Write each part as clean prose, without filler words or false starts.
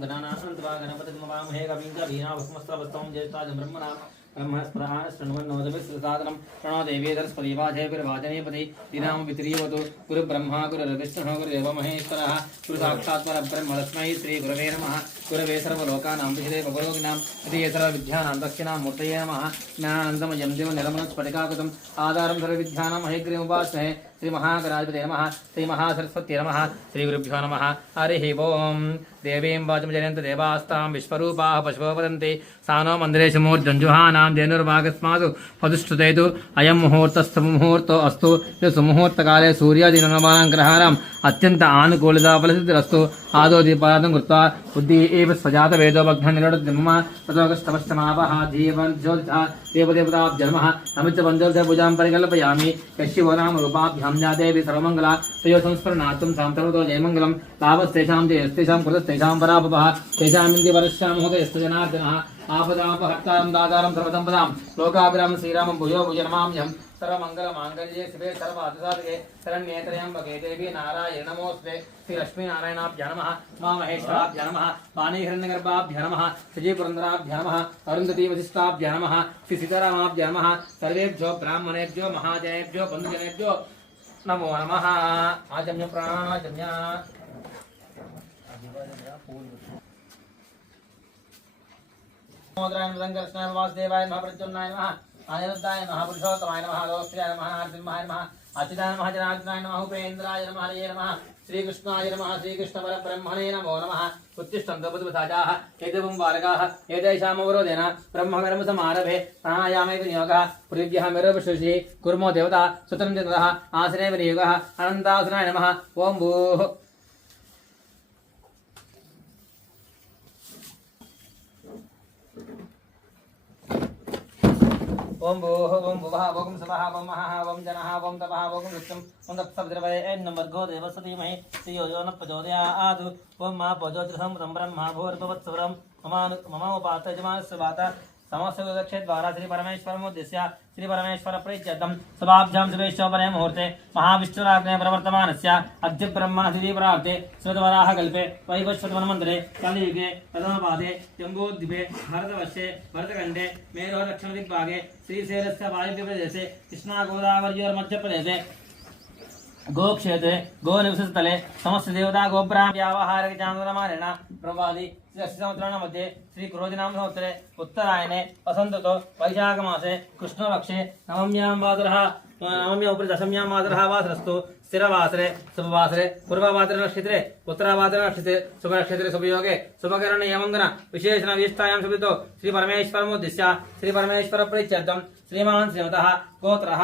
गणपतिमवामहे कविं कवीनावस्मस्तवस्तं ज्येष्ठाजं ब्रह्मणां ब्रह्मणस्पदः शृण्वन्नोदभिस्सदादनं प्रणो देवी दर्शपरिवाजयभिर्वाजनेपति दिनां वित्रीयवतु गुरुब्रह्मा गुरुर्विष्णुः गुरुदेवो महेश्वरः गुरुसाक्षात् परब्रह्म तस्मै श्रीगुरवे नमः गुरवे सर्वलोकानां विषये भगवोगिनाम् इति सर्वविद्यानां दक्षिणामूर्तये नमः ज्ञानानन्दमयं देवनिर्मलस्फटिकाकृतम् आधारं सर्वविद्यानां हयग्रीवमुपास्महे श्रीमहागणाधिपतये नमः श्रीमहासरस्वत्यै नमः श्रीगुरुभ्यो नमः हरिः ओम् देवीं वाचं जनयन्त देवास्तां विश्वरूपाः पशवो वदन्ति सानो मन्दिरेषु मूर्जञ्जुहानां धेनुर्भागस्मासु पदुष्टुतेतु अयं मुहूर्तस्तु मुहूर्तो अस्तु सुमुहूर्तकाले सूर्यादीनां ग्रहाणाम् अत्यन्त आनुकूलिता फलसिद्धिरस्तु आदौ दीपाराधनं कृत्वा बुद्धिः एव स्वजातवेदो भग्ननिरोधः ततोऽगस्तमश्चमावः जीवन् ज्योतिषः देवदेवताभ्यर्मः नमिच्च पञ्चदश पूजां परिकल्पयामि यशिवो नाम रूपाभ्यां या देवी सर्वमङ्गला तयो संस्मरणार्थं सान्तर्वतो जयमङ्गलं लाभस्तेषां जयस्तेषां कृतस्तेषां पराभवः तेषामिन्द्रि वर्षामोहतयस्तु जनार्दनः आपदापहर्तारं दातारं सर्वसम्पदां लोकाभिरामं श्रीरामं भूयो भुज नमाम्यहम् सर्वमङ्गलमाङ्गल्ये शिवे सर्वार्थसाधके शरण्ये त्र्यम्बके देवी नारायण नमोऽस्ते श्रीलक्ष्मीनारायणाभ्य नमः उमामहेश्वराभ्य नमः वाणीहिरण्यगर्भाभ्य नमः श्रीपुरन्दराभ्य नमः अरुन्धती वसिष्ठाभ्य नमः श्रीसीतारामाभ्य नमः सर्वेभ्यो ब्राह्मणेभ्यो महाजनेभ्यो बन्धुजनेभ्यो नमो नमः आजम्य प्राणाजम्य कृष्णाय वासुदेवाय नमः प्रद्युम्नाय नमः आनिरुद्धाय नमः पुरुषोत्तमाय नमः लोक्ष्याय नमः नारसिंहाय नमः अच्युताय नमः जनार्दनाय नमः उपेन्द्राय नमः हरये नमः श्रीकृष्णाय नमः श्रीकृष्णपरब्रह्मणे नमो नमः उत्तिष्ठन्तु बुद्धिवताजाः एतवं बालकाः एतेषामवरोधेन ब्रह्मकर्मसमारभे प्राणायामे विनियोगः पुरीभ्यः मेरुपशुषिः कुर्मो देवता सुतं चन्द्रः आसने विनियोगः अनन्तासनाय नमः ओं भूः ओम भूः ओम भुवः ओम स्वः ओम महः ओम जनः ओम तपः ओम नित्यम् ओम तत्सवितृवये एन्नमर्गो देवस्य धीमहि धियो यो न प्रचोदयात् ओम मा प्रचोदयात् ब्रह्मा भूर्भुवत्सुरं मम उपात यजमानस्य वात समस्त दक्षे द्वारा श्री परमेश्वरमुद्दिश्य श्री परमेश्वर प्रीत्यर्थं सभाभ्यां शुभेच्छोपने मुहूर्ते महाविष्णुराज्ञे प्रवर्तमानस्य अद्य ब्रह्मणतिथिप्राप्ते श्रुतवराहकल्पे वैवस्वतमन्वन्तरे कलियुगे प्रथमपादे जम्बूद्वीपे भारतवर्षे भरतखण्डे मेरोः दक्षिणदिग्भागे श्रीशैलस्य वायुव्यप्रदेशे कृष्णागोदावर्योर्मध्यप्रदेशे गोक्षेत्रे गोनिवसस्थले समस्त देवता गोब्राह्मण व्यावहारिक चांद्रमानेन ब्रह्मादि संवत्सराणां मध्ये श्री क्रोधिनाम संवत्सरे उत्तरायणे वसन्ततो वैशाखमासे कृष्णपक्षे नवम्यां वासरः नवम्या उपरि दशम्यां वासरः वासरस्तु स्थिरवासरे शुभवासरे पूर्ववासरे नक्षत्रे उत्तरावासरे नक्षत्रे शुभनक्षत्रे शुभयोगे शुभकरणे यमङ्गन विशेषण विशिष्टायां शुभितो श्री परमेश्वरमुद्दिश्य श्री परमेश्वर प्रीत्यर्थं श्रीमान् श्रीमतः गोत्रः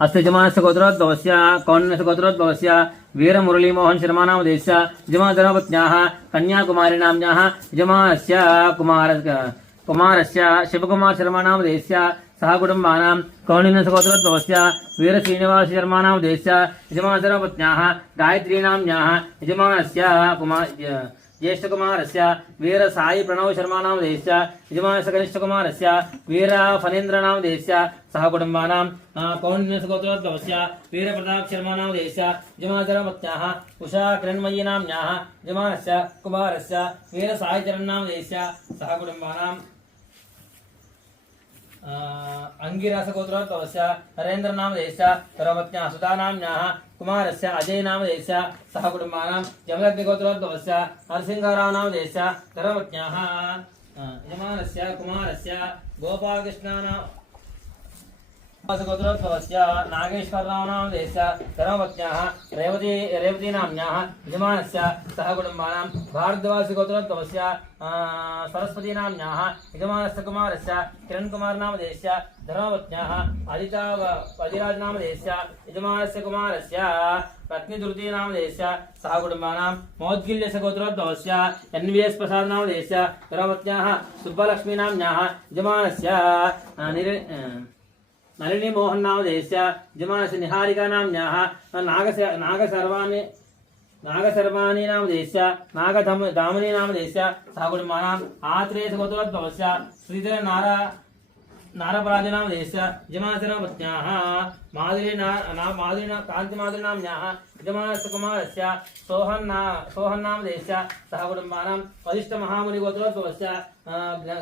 अस्य यजमानस्य गोत्रोद्भवस्य कौण्डन्यस्य गोत्रोद्भवस्य वीरमुरलीमोहन शर्मानामधेयस्य यजमानधर्मपत्न्याः कन्याकुमारीणाम्याः यजमानस्य कुमारस्य शिवकुमार शर्मानामधेयस्य सह कुटुम्बानां कौण्डिन्यस्य गोत्रोद्भवस्य वीरश्रीनिवास शर्मानामधेयस्य यजमानधर्मपत्न्याः गायत्रीणाम्याः यजमानस्य ज्येष्ठकुमारस्य वीर साई प्रणव शर्मानामधेयस्य यजमानस्य कनिष्ठकुमारस्य वीर फणीन्द्रनामधेयस्य सह कुटुम्बानां कौण्डिन्यस्य गोत्रोद्भवस्य वीरप्रताप शर्मानामधेयस्य यजमानधर्मपत्न्याः उषा किरण्मयीनाम्याः यजमानस्य कुमारस्य वीर साईचरणनामधेयस्य सह कुटुम्बानां अंगिरसगोत्रोद्भवस्य नरेन्द्रनामधेयस्य धर्मपत्न्याः सुधानाम्याः कुमारस्य अजयनामधेयस्य सह कुटुम्बानां यमदग्निगोत्रोद्भवस्य नरसिंहरावनामधेयस्य धर्मपत्न्याः यजमानस्य कुमारस्य गोपालकृष्णानां गोत्रोद्भवस्य नागेश्वररावनामधेयस्य धर्मपत्न्याः रेवतीनाम्याः यजमानस्य सह कुटुम्बानां भारद्वाजगोत्रोद्भवस्य सरस्वतीनाम्याः यजमानस्य कुमारस्य किरणकुमारनामधेयस्य धर्मपत्न्याः अजिराजनामधेयस्य यजमानस्य कुमारस्य रत्निदुर्तीनामधेयस्य सह कुटुम्बानां मौद्गिल्यस्य गोत्रोद्भवस्य एन्वीएस् प्रसादनामधेयस्य धर्मपत्न्याः सुब्बलक्ष्मीनाम्याः यजमानस्य नलिनी मोहन नामधेयस्य यजमानस्य निहारिकानाम्याः नागसर्वाणी नामधेयस्य नागदामिनी नामधेयस्य सह कुटुम्बानां आत्रेयस्य गोत्रोद्भवस्य श्रीधर नारपराजनाम देश यजमानस्य पत्न्याः माधुरी कान्तिमाधुरीनाम्न्याः यजमानस्य कुमारस्य सोहन्नाम देश सह कुटुम्बानां वसिष्ठमहामुनिगोत्रोद्भवस्य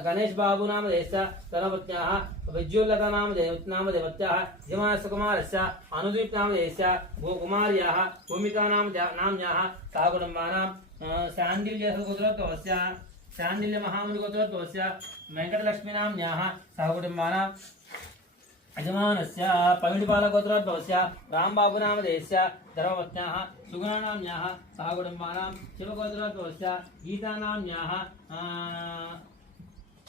गणेश बाबू नाम देश धनपत्न्याः विद्युल्लता नाम देवत्याः यजमानस्य कुमारस्य अनुदीप नाम देश कुमार्याः भूमिका नाम्न्याः सह कुटुम्बानां शाण्डिल्य महामुनिगोत्रोद्भवस्य वेंकटलक्ष्मी नाम्न्याः सह कुटुम्बानां यजमानस्य पविडिपालगोत्रोद्भवस्य रामबाबू नाम देशस्य धर्मपत्न्याः सुगुणा नाम्न्याः सह कुटुम्बानां शिवगोत्रोद्भवस्य गीता नाम्न्याः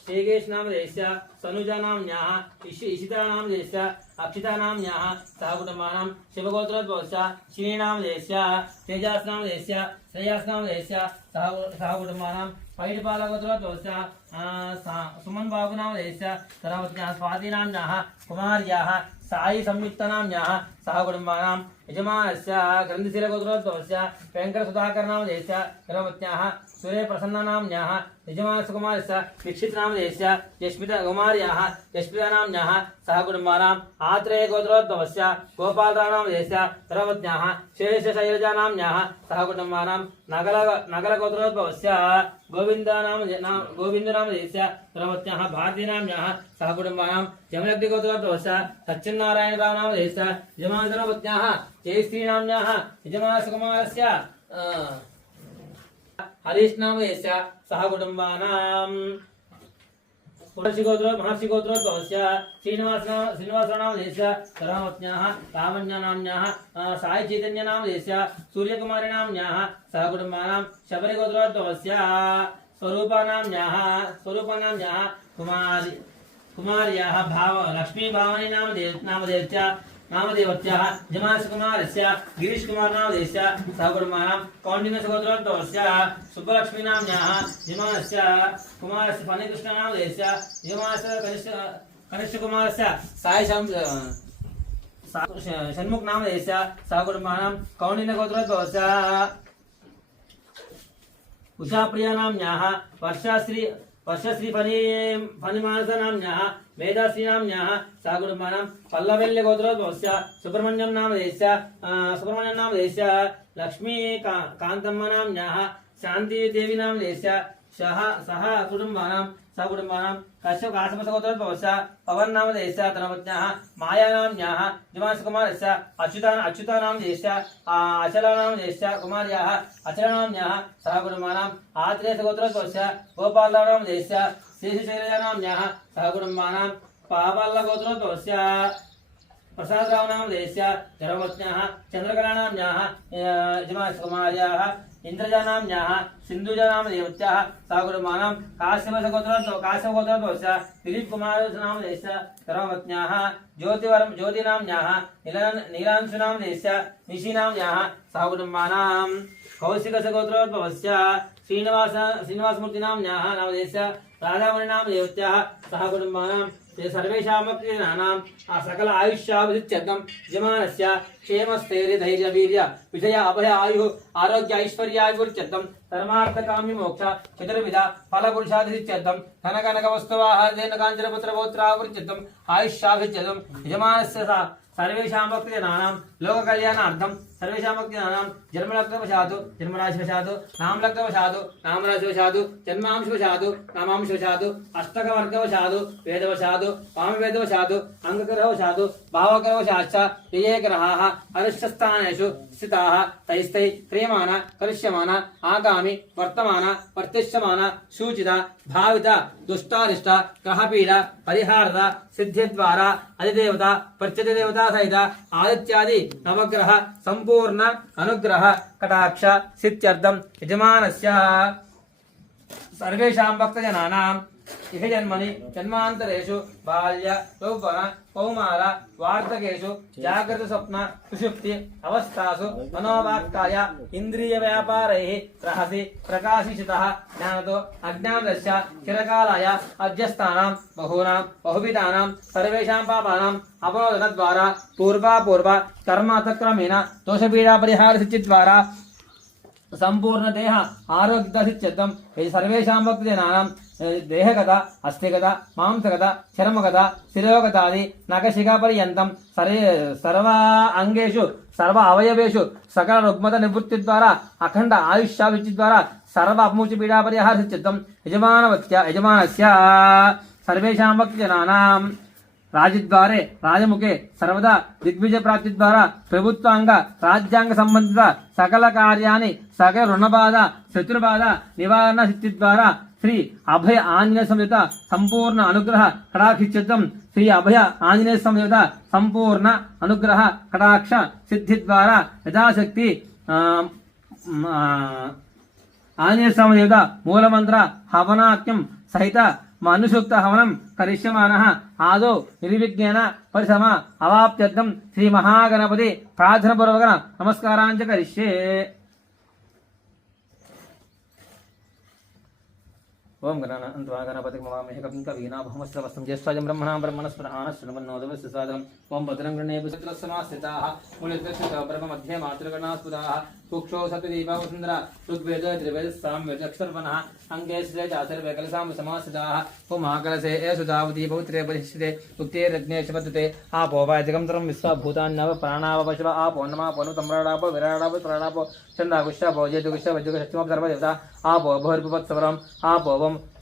शेगेश नाम देशस्य सनुजा नाम्न्याः इशिता नाम देशस्य अक्षिता नाम्न्याः सह कुटुम्बानां शिवगोत्रोद्भवस्य श्री नाम देशस्य तेजस नाम देशस्य श्रेयस नाम देशस्य सह कुटुम्बानां पैडिपालगोत्रोद्भवस्य सुमन बाबू नाम देशस्य धर्मपत्न्याः स्वाति नाम्न्याः कुमार्याः साई संयुक्ता नाम्न्याः सह कुटुम्बानां यजमानस्य ग्रन्थिशिलगोत्रोद्भवस्य वेंकटसुधाकर नाम देशस्य धर्मपत्न्याः सूर्यप्रसन्ना नाम्न्याः यजमानस्य कुमारस्य दीक्षित नाम देशस्य यश्मिता कुमार्याः यश्मिता नाम्न्याः सह कुटुम्बानां आत्रेय गोत्रोद्भवस्य गोपालराव नाम देशस्य धर्मपत्न्याः शेषशैलजा नाम्न्याः सह कुटुम्बानां नगल गोत्रोद्भवस्य गोविंद नाम देशस्य धर्मपत्न्याः भारती नाम्न्याः सह कुटुम्बानां जमलग्नि गोत्रोद्भवस्य सत्यनारायणराव नाम देशस्य यजमानस्य धर्मपत्न्याः जयश्री नाम्न्याः यजमानस्य कुमारस्य हरीश नाम देशस्य सह कुटुम्बानां महर्षि गोत्रोद्भवस्य श्रीनिवास नाम देशस्य धर्मपत्न्याः लावण्या नाम्न्याः साई चैतन्य नाम देशस्य सूर्यकुमारी नाम्न्याः सह कुटुम्बानां शबरी गोत्रोद्भवस्य स्वरूपा नाम्न्याः कुमार्याः लक्ष्मी भावनी नामदेवत्याः यजमानस्य कुमारस्य गिरीश कुमार नाम देशस्य सह कुटुम्बानां कौंडिन्यस्य गोत्रोद्भवस्य सुब्बलक्ष्मी नाम्न्याः यजमानस्य कुमारस्य फणिकृष्ण नाम देशस्य यजमानस्य कनिष्ठ कुमारस्य साई षण्मुख नाम देशस्य सह कुटुम्बानां कौंडिन्य गोत्रोद्भवस्य उषाप्रिया नाम्न्याः वर्षश्री फणिमानस नाम्न्याः वेदाश्री नाम्न्याः सह कुटुम्बानां पल्लवेल्य गोत्रोद्भवस्य सुब्रह्मण्यं नाम देशस्य लक्ष्मी कान्तम्मा नाम्न्याः शांति देवी नाम देशस्य सह कुटुम्बानां कश्यप काश्यपस्य गोत्रोद्भवस्य पवन नाम देशस्य धर्मपत्न्याः माया नाम्न्याः यजमानस्य कुमारस्य अच्युता नाम देशस्य अचला नाम देशस्य कुमार्याः अचला नाम्न्याः सह कुटुम्बानां आत्रेयस्य गोत्रोद्भवस्य गोपालराव नाम देशस्य शेषशैलजा नाम्न्याः सह कुटुम्बानां पावल्ल गोत्रोद्भवस्य प्रसादराव नाम देशस्य धर्मपत्न्याः चंद्रकला नाम्न्याः यजमानस्य कुमार्याः इंद्रजा नाम्न्याः सिंधुजा नाम देवत्याः सह कुटुम्बानां काश्यपस्य गोत्रोद्भवस्य दिलीप कुमार नाम देशस्य धर्मपत्न्याः ज्योति नाम्न्याः नीलांशु नाम देशस्य निशि नाम्न्याः सह कुटुम्बानां कौशिकस्य गोत्रोद्भवस्य श्रीनिवासमूर्ति नाम्न्याः नाम देशस्य राधामणि नाम देवत्याः सह कुटुम्बानां सर्वेषामपि जनानां सकल आयुष्याभिवृद्ध्यर्थं यजमानस्य क्षेमस्थैर्य धैर्य वीर्य विजय अभय आयुः आरोग्य ऐश्वर्याभिवृद्ध्यर्थं धर्मार्थकाम्य मोक्ष चतुर्विध फलपुरुषाभिवृद्ध्यर्थं धनकनक वस्तुवाहन काञ्चनपुत्र पौत्राभिवृद्ध्यर्थं आयुष्याभिवृद्ध्यर्थं यजमानस्य सर्वेषां भक्तजनानां लोककल्याणार्थं सर्वेषां भक्तजनानां जन्मलग्नवशात् जन्मराशिवशात् नामलग्नवशात् नामराशिवशात् जन्मांशवशात् नामांशवशात् अष्टकवर्गवशात् वेदवशात् वामवेदवशात् अङ्गग्रहवशात् भावग्रहवशाच्च ये ग्रहाः अरिष्टस्थानेषु स्थिताः तैस्तै क्रियमाण करिष्यमाण आगामि वर्तमान वर्तिष्यमाण सूचित भावित दुष्टारिष्ट ग्रहपीडा परिहारद सिद्धिद्वारा अधिदेवता प्रत्यधिदेवता सहित आदित्यादि नवग्रह संपूर्ण अनुग्रह कटाक्ष सिद्ध्यर्थं यजमानस्य सर्वेषां भक्तजनानां इह जन्मनि जन्मान्तरेषु बाल्य यौवन कौमार वार्धकेषु जागृत स्वप्न सुषुप्ति अवस्थासु मनोवाक्काय इंद्रिय व्यापारैः रहसि प्रकाशितः ज्ञानतो अज्ञानस्य चिरकालाय अध्यस्थानां बहुविधानां सर्वेषां पापानां अपनोदनद्वारा पूर्व कर्मार्थक्रमेण दोषपीडा परिहार सिद्धिद्वारा संपूर्ण देह आरोग्य सिद्ध्यर्थं सर्वेषां भक्तजनानां దేహగత అస్థిగత మాంసగత చర్మగత శిరోగతాది నఖశిఖాపర్యంతం సర్వ అంగేషు సర్వ అవయవేషు సకల రుగ్మత నివృత్తి ద్వారా అఖండ ఆయుష్యావిచ్చి ద్వారా సర్వ అపముచి పీడా పరిహార సిద్ధిత్వం యజమానస్య సర్వేషాం భక్తజనానాం రాజద్వారే రాజముఖే సర్వదా దిగ్విజయ ప్రాప్తి ద్వారా ప్రభుత్వాంగ రాజ్యాంగ సంబంధిత సకల కార్యాన్ని సకల రుణబాధ శత్రుబాధ నివారణ సిద్ధి ద్వారా శ్రీ అభయ ఆంజనేయ సంయుత సంపూర్ణ అనుగ్రహ కటాక్షిత్యం శ్రీ అభయ ఆంజనేయ సంయుత సంపూర్ణ అనుగ్రహ కటాక్ష సిద్ధి ద్వారా యథాశక్తి ఆంజనేయ సంయుత మూలమంత్ర హవనాఖ్యం సహిత మనుసూక్త హవనం కరిష్యమానః ఆదౌ నిర్విఘ్నేన పరిసమ అవాప్త్యర్థం శ్రీ మహాగణపతి ప్రార్థనపూర్వక నమస్కారాంచ కరిష్యే. ఓం గణపతి మహామహే కవిం కవీనాభమస్రవస్తం జ్యేష్ఠాజం బ్రహ్మణాం బ్రహ్మణస్పదానశ్రవన్నోదవస్సాదనం. ఓం భద్రం గణేభుసమాస్థితాః మూలద్రక్షిత బ్రహ్మमध्ये మాతృగణాస్పదాః కుక్షో సతదీపవసుందర ఋగ్వేద త్రివేద సామవేదక్షర్వణః అంగే శ్రే చాతుర్వే కలసాం సమాస్థితాః. ఓం మహాకలసే సుధావతి పవిత్రే పరిష్ఠితే ఉక్తే రత్నే శపద్ధతే ఆపో వాయజగంతరం విశ్వభూతాన్యవ ప్రాణావ పశువ ఆపో నమాపో తమ్రాడాపో విరాడాపో ప్రాణాపో చందాకుష్యపో జేతుకుష్య వజ్రకుష్యమ సర్వదేవత ఆపో భోర్పువత్సవరం ఆపో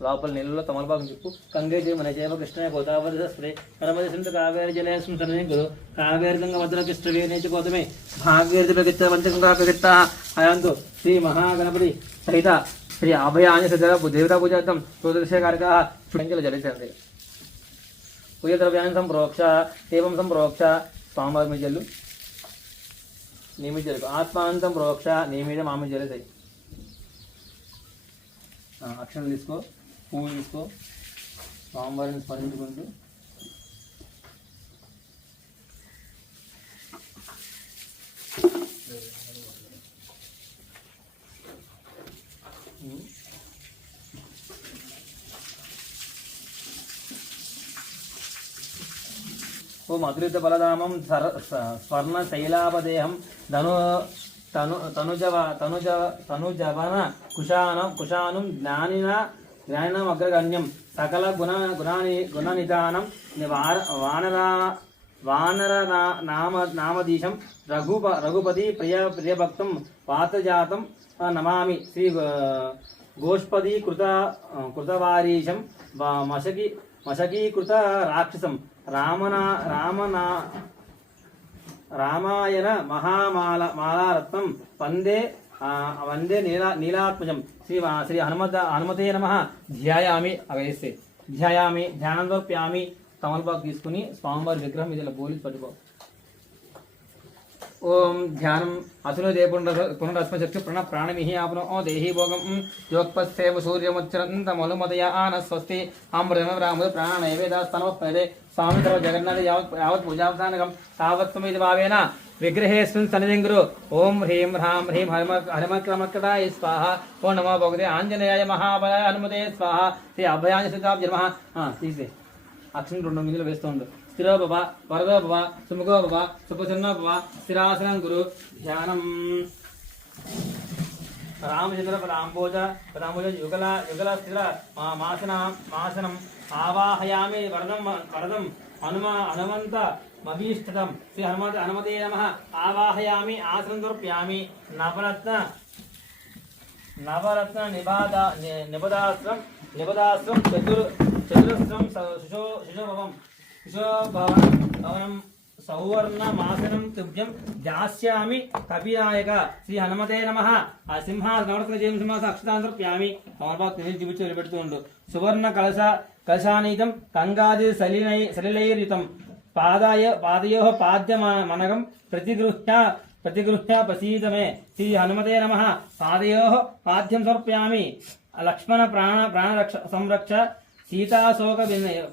లోపల నీళ్ళలో తమలపాకం చెప్పు కంగే జయ మన జయవ కృష్ణ గోదావరి స్ప్రే నర్మద సింధు కావేరి జలయ స్మరణే గురు కావేరి గంగ భద్ర కృష్ణ వేణేచ గోతమే భాగీరథ ప్రగత్య పంచగంగా ప్రగత్త అయాంతు శ్రీ మహాగణపతి సహిత శ్రీ అభయ ఆంజనేయ దేవతా పూజార్థం జ్యోతిషకారిక చుంచల జలితండి. పూజ ద్రవ్యాన్ని సంప్రోక్ష ఏవం సంప్రోక్ష స్వామివారి మీద జల్లు నీ మీద జరుగు ఆత్మాంతం ప్రోక్ష నీ మీద మా మీద జరుగుతాయి. అక్షరం తీసుకో పువ్వు తీసుకో స్వామివారిని స్మరించుకుంటూ ఓ మధురిత బలధామం స్వర్ణ శైలాపదేహం తనుజవన కుశానం జ్ఞానం అగ్రగణ్యం సకల గుణనిధానం వానర నామదీశం రఘుపతి ప్రియభక్తం వాతజాతం నమామి. శ్రీ గోష్పది కృతవారీశం మశకీకృత రాక్షసం రామాయణ మహామాలారత్నం వందే నీలాత్మజం. శ్రీ హనుమతే నమః ధ్యాయామి అవేస్తే ధ్యాయామి ధ్యానంలోప్యామి. తమలపాకు తీసుకుని స్వామివారి విగ్రహం మీద ఇలా బోలి పట్టుకో. ఓం ధ్యానం అసునుదే పునరస్మశక్తి ప్రాణమిహి ఆపనో ఓ దేహి భోగం యోగపస్థేవ సూర్యముచ్చరంతమలుమదయ ఆన స్వస్తి అమృతమ రాముద ప్రాణనైవేదాస్తనవే. స్వామి సర్వ జగన్నాథ యావత్ పూజావసానకం తావత్వమిది భావేన విగ్రహేస్మిన్ సన్నిధింగురు. ఓం హ్రీం హ్రాం హ్రీం హనుమక్రమకటాయ స్వాహ. ఓం నమో భగవతే ఆంజనేయాయ మహాబలాయ హనుమతే స్వాహ. శ్రీ అభయాంజసితాబ్జ నమః. తీసే అక్షరం 2 గింజలు వేస్తుండు. స్థిరో భవ వరదో భవ సుముఖో భవ సుఖసన్నో భవ స్థిరాసనం గురు. ధ్యానం రామచంద్ర పదాంబోజ యుగల స్థిర మాసనం ఆవాహయామి వరదం హనుమంత మభీష్టతం. శ్రీ హనుమతే నమః. ఆవాహయామి ఆసనం దర్ప్యామి నవరత్న నిబదాస్త్రం చతురస్రం శుశోభవనం సౌవర్ణమాసనం తుభ్యం జాస్యామి కపినాయక. శ్రీ హనుమతే నమః. ఆ సింహాస అక్షతాంతర్ప్యామి. సమర్పాత్ని జీవించి వదిలిపెడుతూ ఉండు. సువర్ణ కలశానీతం గంగాది సలిలైరితం పాదయో పాద్యమనగం ప్రతిగృహ్య ప్రసీదమే. శ్రీ హనుమతే నమః. పాదయో పాద్యం సమర్ప్యామి. లక్ష్మణ ప్రాణ సంరక్ష సీతాశోక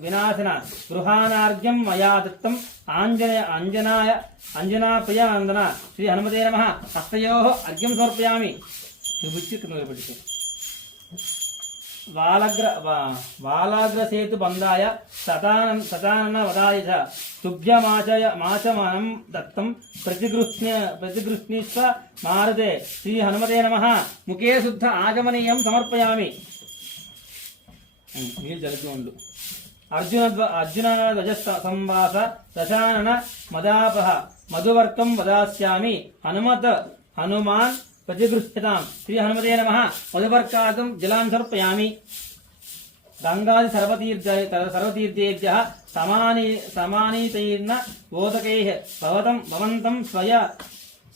వినాశన గృహానార్ఘ్యం మయా దత్తం అంజనా ప్రియానందన. శ్రీ హనుమతే నమః. హస్తయో అర్ఘ్యం సమర్పయామి. వాలాగ్రసేతు బంధాయ సతానన వదాయ తుభ్యమాచమనం దత్తం ప్రతిగృహ్ణీస్వ మారుతే. శ్రీ హనుమతే నమః. ముఖే శుద్ధ ఆగమనీయం సమర్పయామి. నీళ్ళు జరుగుతూ ఉండు. అర్జున ధ్వజ సంవాస దశానన మదాపహ మధువర్కం వదాస్యామి హనుమాన్ ప్రతిగృహ్యతాం. శ్రీ హనుమతే నమః. మధువర్కాదం జలాన్ సమర్పయామి. గంగాది సర్వతీర్థేభ్యః సమానీతైర్న బోధకైః భవంతం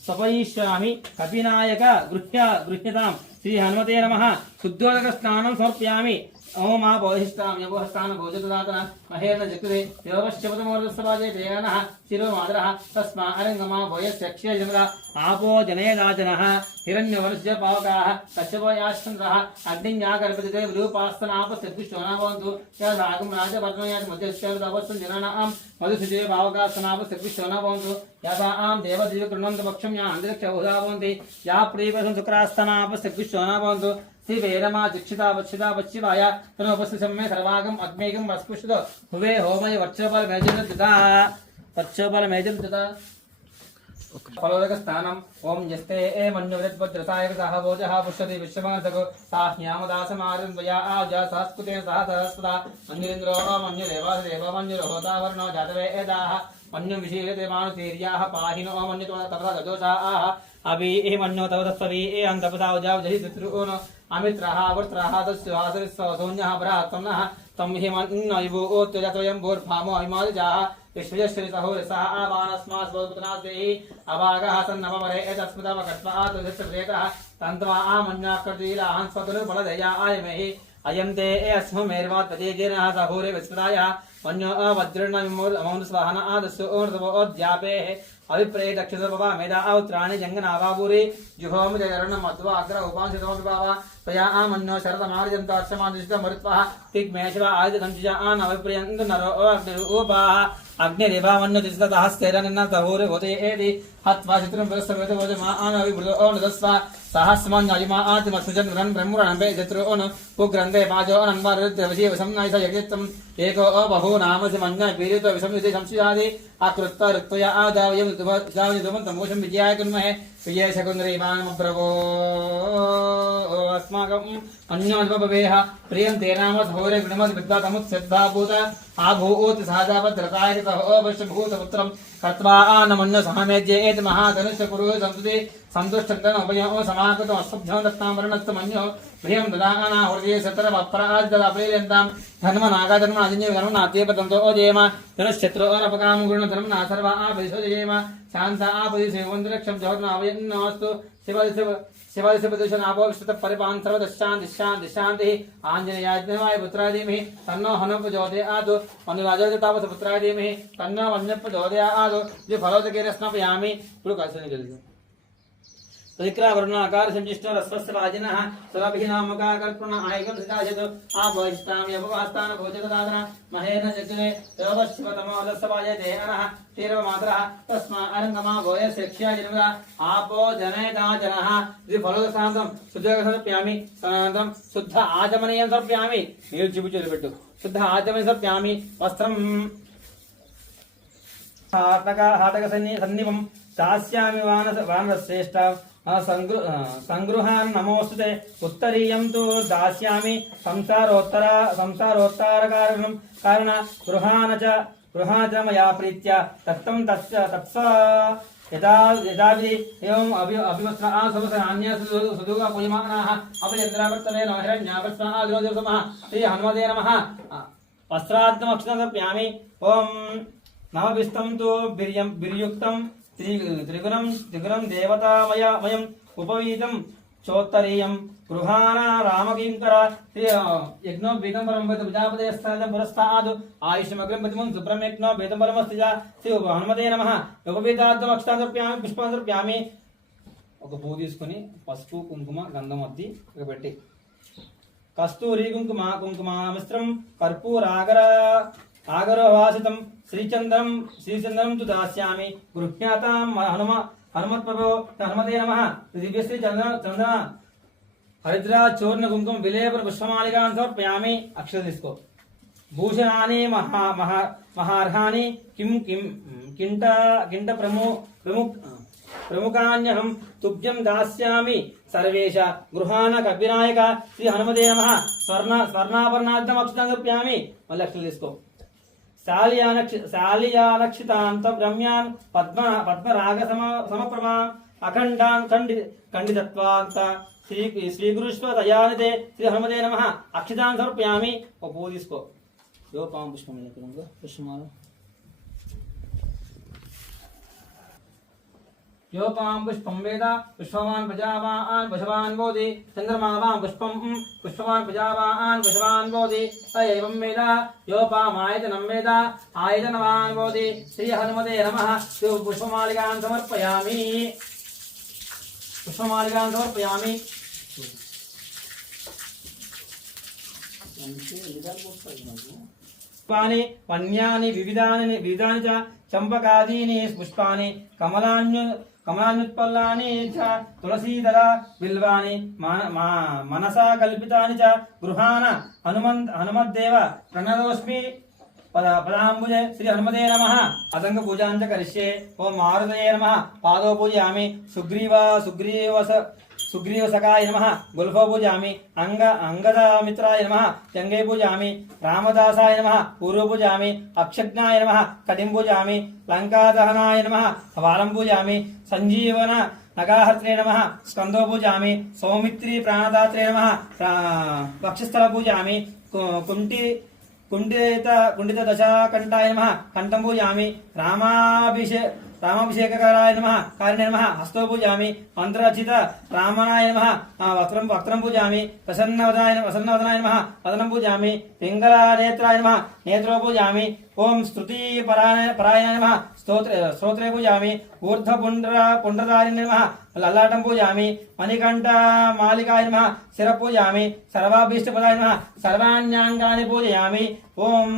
స్వపయిష్యామి. కపినాయక గృహ్యతాం. శ్రీ హనుమతే నమః. శుద్ధోదక స్నానం సమర్పయామి. ఓం ఆ బోధిష్టాన భోజదాతన మహేర్ణ జగృతే దేవశ్చపతమోర్దస్సవాజే దేవనః శిరో మాదరః తస్మా అరంగమా భోయస్యక్షయ జనద ఆపో జనేదాజనః హిరణ్యవర్ష పావకాః కశ్యపయాశ్చంద్రః అగ్నిజ్ఞాగర్భజితే విరూపాస్తనాపస్యద్విశ్వనాభవంతు యదాగం రాజవర్ణయాతి మధ్యశ్చర్దవస్తం జనానాం మధుసుజే పావకాస్తనాపస్యద్విశ్వనాభవంతు యథాం దేవదివ్య కృణ్వంతు పక్షం యా అంతరిక్ష భవంతి యా ప్రీపసం శుక్రాస్తనాపస్యద్విశ్వనాభవంతు. శ్రీ వేదమా దీక్షితావచ్చితావచ్చివాయ తనోపస్థితం మే సర్వాగం అగ్నేయం వస్పుషతో హువే హోమయ వర్చోపల మేజం దతా ఫలోదక స్థానం. ఓం యస్తే మన్యుద్భద్రతాయ సహ భోజః పుష్యతి విశ్వమాసకు సాహ్యామదాసమారుద్వయా ఆజ సహస్కృతేన సహ సహస్రదా మన్యురింద్రో మన్యుదేవాదేవ మన్యుర్హోతావర్ణో జాతవేదాః మన్యు విశీలతే మానుతీర్యాః పాహినో మన్యు తపస గజోషాః అభి మన్యో తపసస్వీ అంతపసావజావజహి శత్రునో అమిత్రః వృత్రః తస్వాసరిస్సోన్యః భ్రాత్మనః తం హిమన్నయువోత్యజత్వయం భూర్భామో అభిమాదిజాః విశ్వజశ్రీ సహోరిసః ఆవానస్మాస్వపుత్నాస్దేహి అభాగः సన్నమరే తస్మదవకట్వాత్ విశ్వప్రేతః తంత్వా ఆమన్యాకృతిలాహం స్వతులు బలదయా ఆయమేహి అయం తే అస్మమేర్వాత్ పదేజేనః సహోరే విస్మృతాయ మన్యో వజ్రర్ణవిమౌన స్వాహన ఆదస్సు ఓర్ధ్యాపేః అభిప్రేయ దక్షిణపవ మేధా ఔత్రాణి జంగనావాబూరి జుహోమ జయరణ మధ్వ అగ్ర ఉపాంశతోపిపావ త్వయా మన్యో శరతమార్జంతార్షమాదిష్ట మరుత్వః తిగ్మేషవ ఆయుధ సంచిజా నవిప్రియంతు నరో అగ్నిరూపాః అగ్నిరేవామన్యో దిశతః స్థిరనిన్న సహోరే హోతయేది హత్వా శత్రుం విరస్తవేత వోజమా ఆనవిబృదో నదస్వ సహస్మన్యయమా ఆతిమస్సుజన్ గ్రన్ బ్రహ్మరణంబే శత్రుఓన పుగ్రంథే పాజో అనంబరుద్రవశీ వసంనైస యజ్ఞత్తం ఏకో బహూ నామసి మన్య పీడితో విసంయుతి సంశయాది అకృత్వ రుక్తయ ఆదావయం జావనిదుమం తమోషం విజయాయ కుర్మహే విజయ శకుంద్రీమానమబ్రవో अस्माकं अन्योन्वभवेह प्रियं तेनाम सहोरे गृणमद् विद्वातमुत्सद्भाभूत आभूत सहजावद्रताय सहोपश्यभूतपुत्रं कृत्वा आनमन्य सहमेज्येत महाधनुष्य कुरु संस्तुति संतुष्टं उभयो समाकृतो अस्तभ्यो दत्तामरणस्तमन्यो प्रियं ददाना हृदये सतरवप्राजदप्रेयन्तां धर्मनागाधर्मनाजिन्य धर्मनाद्येपतन्तो ओजेम धनुश्चत्रोरपकां गुण धर्मना सर्वा आपदिशोजयेम शान्ता आपदिशेवन्द्रक्षं जगन्नावयन्नोऽस्तु शिवदिशप्रदूषणाभोविष्टत परिपान् सर्वदशान्तिः आञ्जनेयाज्ञवाय पुत्राय धीमहि तन्नो हनुप्रचोदयात् मनुराजाय तावत् पुत्राय धीमहि तन्नो वन्यप्रचोदयात् फलोदकेन स्नापयामि तदिक्रावरुणाकार संचिष्ट रस्वस्य वाजिनः स्वभिनामकाकल्पना आयकं सिताशतु आभविष्टामि अपवास्तान भोजकदादन महेन जगते देवशिवतमोदस्सवाय देहनः तीर्वमात्रः तस्मा अरङ्गमा भोयस्यक्ष्या जन्मदा आपो जनेदाजनः द्विफलोदसान्तं सुजगसर्प्यामि सनान्तं शुद्ध आचमनीयं सर्प्यामि नील्चिपुचुलिपेट्टु शुद्ध आचमनीयं सर्प्यामि वस्त्रं हाटकसन्निभं दास्यामि वानरश्रेष्ठ संगृहान् नमोस्तुते उत्तरीयं तु दास्यामि संसारोत्तारकारणं कारण गृहान् च मया प्रीत्या दत्तं तत्स यदाविधि एवम् अभिवस्त्रः सुभसान्यः सुदुगा पूयमानाः अपचन्द्रावर्तने नमः हिरण्यावर्तनः आदिरोदिवसमः श्री हनुमते नमः वस्त्राद्यमक्षतं समर्पयामि ओं नवभिस्तं तु बिर्युक्तं त्रिगुणं देवतामयम् उपवीतं चोत्तरीयं गृहाणा रामकिंकर यज्ञो वेदं परम प्रजापतेस्तादं पुरस्ताद् आयुष्यमग्रं प्रतिमं सुब्रह्म यज्ञो वेदं परमस्तिजा श्री हनुमते नमः उपवीताद्यं अक्षतां समर्पयामि पुष्पान् समर्पयामि ఒక పువ్వు తీసుకొని పసుపు కుంకుమ గంధం అద్ది ఇక పెట్టి కస్తూరి కుంకుమ మిశ్రం కర్పూరాగరవాసితం శ్రీచంద్రం తు దాస్యామి గృహ్యాతాం హనుమత్ప్రభో హనుమతే నమః దివ్యశ్రీ చంద్ర హరిద్ర చూర్ణ కుంకుమ విలేపన పుష్పమాలికాన్ సమర్పయామి అక్షత తీసుకో భూషణాని మహార్హాని కిం కింట प्रमुखान्यहं तुभ्यं दास्यामि सर्वेश गृहाण कविनायक श्री हनुमते नमः स्वर्णाभरणार्थम् अक्षतां समर्पयामि मళ్ళీ అక్షతలు తీసుకో शालियानक्षितान्तं रम्यान् पद्मराग समप्रभा अखण्डान् खण्डितत्वान्त श्रीगुरुष्व दयानिधे श्री हनुमते नमः अक्षतां समर्पयामि ओ పువ్వు తీసుకో यो पाम पुष्पम पुष्पमाला योपां पुष्पं वेद पुष्पवान् प्रजावान् वशवान् बोधि चन्द्रमावां पुष्पवान् प्रजावान् वशवान् बोधि एवं वेद योपामायतनं वेद आयतनवान् बोधि श्री हनुमते नमः पुष्पमालिकां समर्पयामि पुष्पाणि वन्यानि विविधानि च चंपकादीनि पुष्पाणि कमलान्युत्पल्लानि च तुलसीदल बिल्वानि मनसा कल्पितानि च गृहाण हनुमद्देव प्रणतोऽस्मि पदाम्बुजे श्री हनुमते नमः अदंग पूजां च करिष्ये ओम मारुतये नमः पादो पूजयामि सुग्रीवसखाय नमः गुल्फो पूजामि अंगदमित्राय नमः जंगे पूजामि रामदासाय नमः पूर्व पूजामि अक्षज्ञाय नमः कटिं पूजामि लंकादहनाय नमः वालं पूजामि संजीवन नगाहर्त्रे नमः स्कंदो पूजामि सौमित्री प्राणदात्रे नमः वक्षस्थल पूजामि कुंडित दशाकंठाय नमः कंठं पूजामि रामाभिषेककाराय नमः कारिणे नमः हस्तो पूजामि मंत्ररचित रामनाय नमः वक्त्रं पूजामि प्रसन्नवदनाय नमः वदनं पूजामि पिंगलानेत्राय नमः नेत्रो पूजामि ओम स्तुति परायणाय नमः स्तोत्रे पूजामि ऊर्ध्वपुण्ड्रधारिणे नमः ललाटं पूजामि मणिकंठ मालिकाय नमः शिर पूजामि सर्वाभीष्टपदाय नमः सर्वाण्यांगानि पूजयामि ओम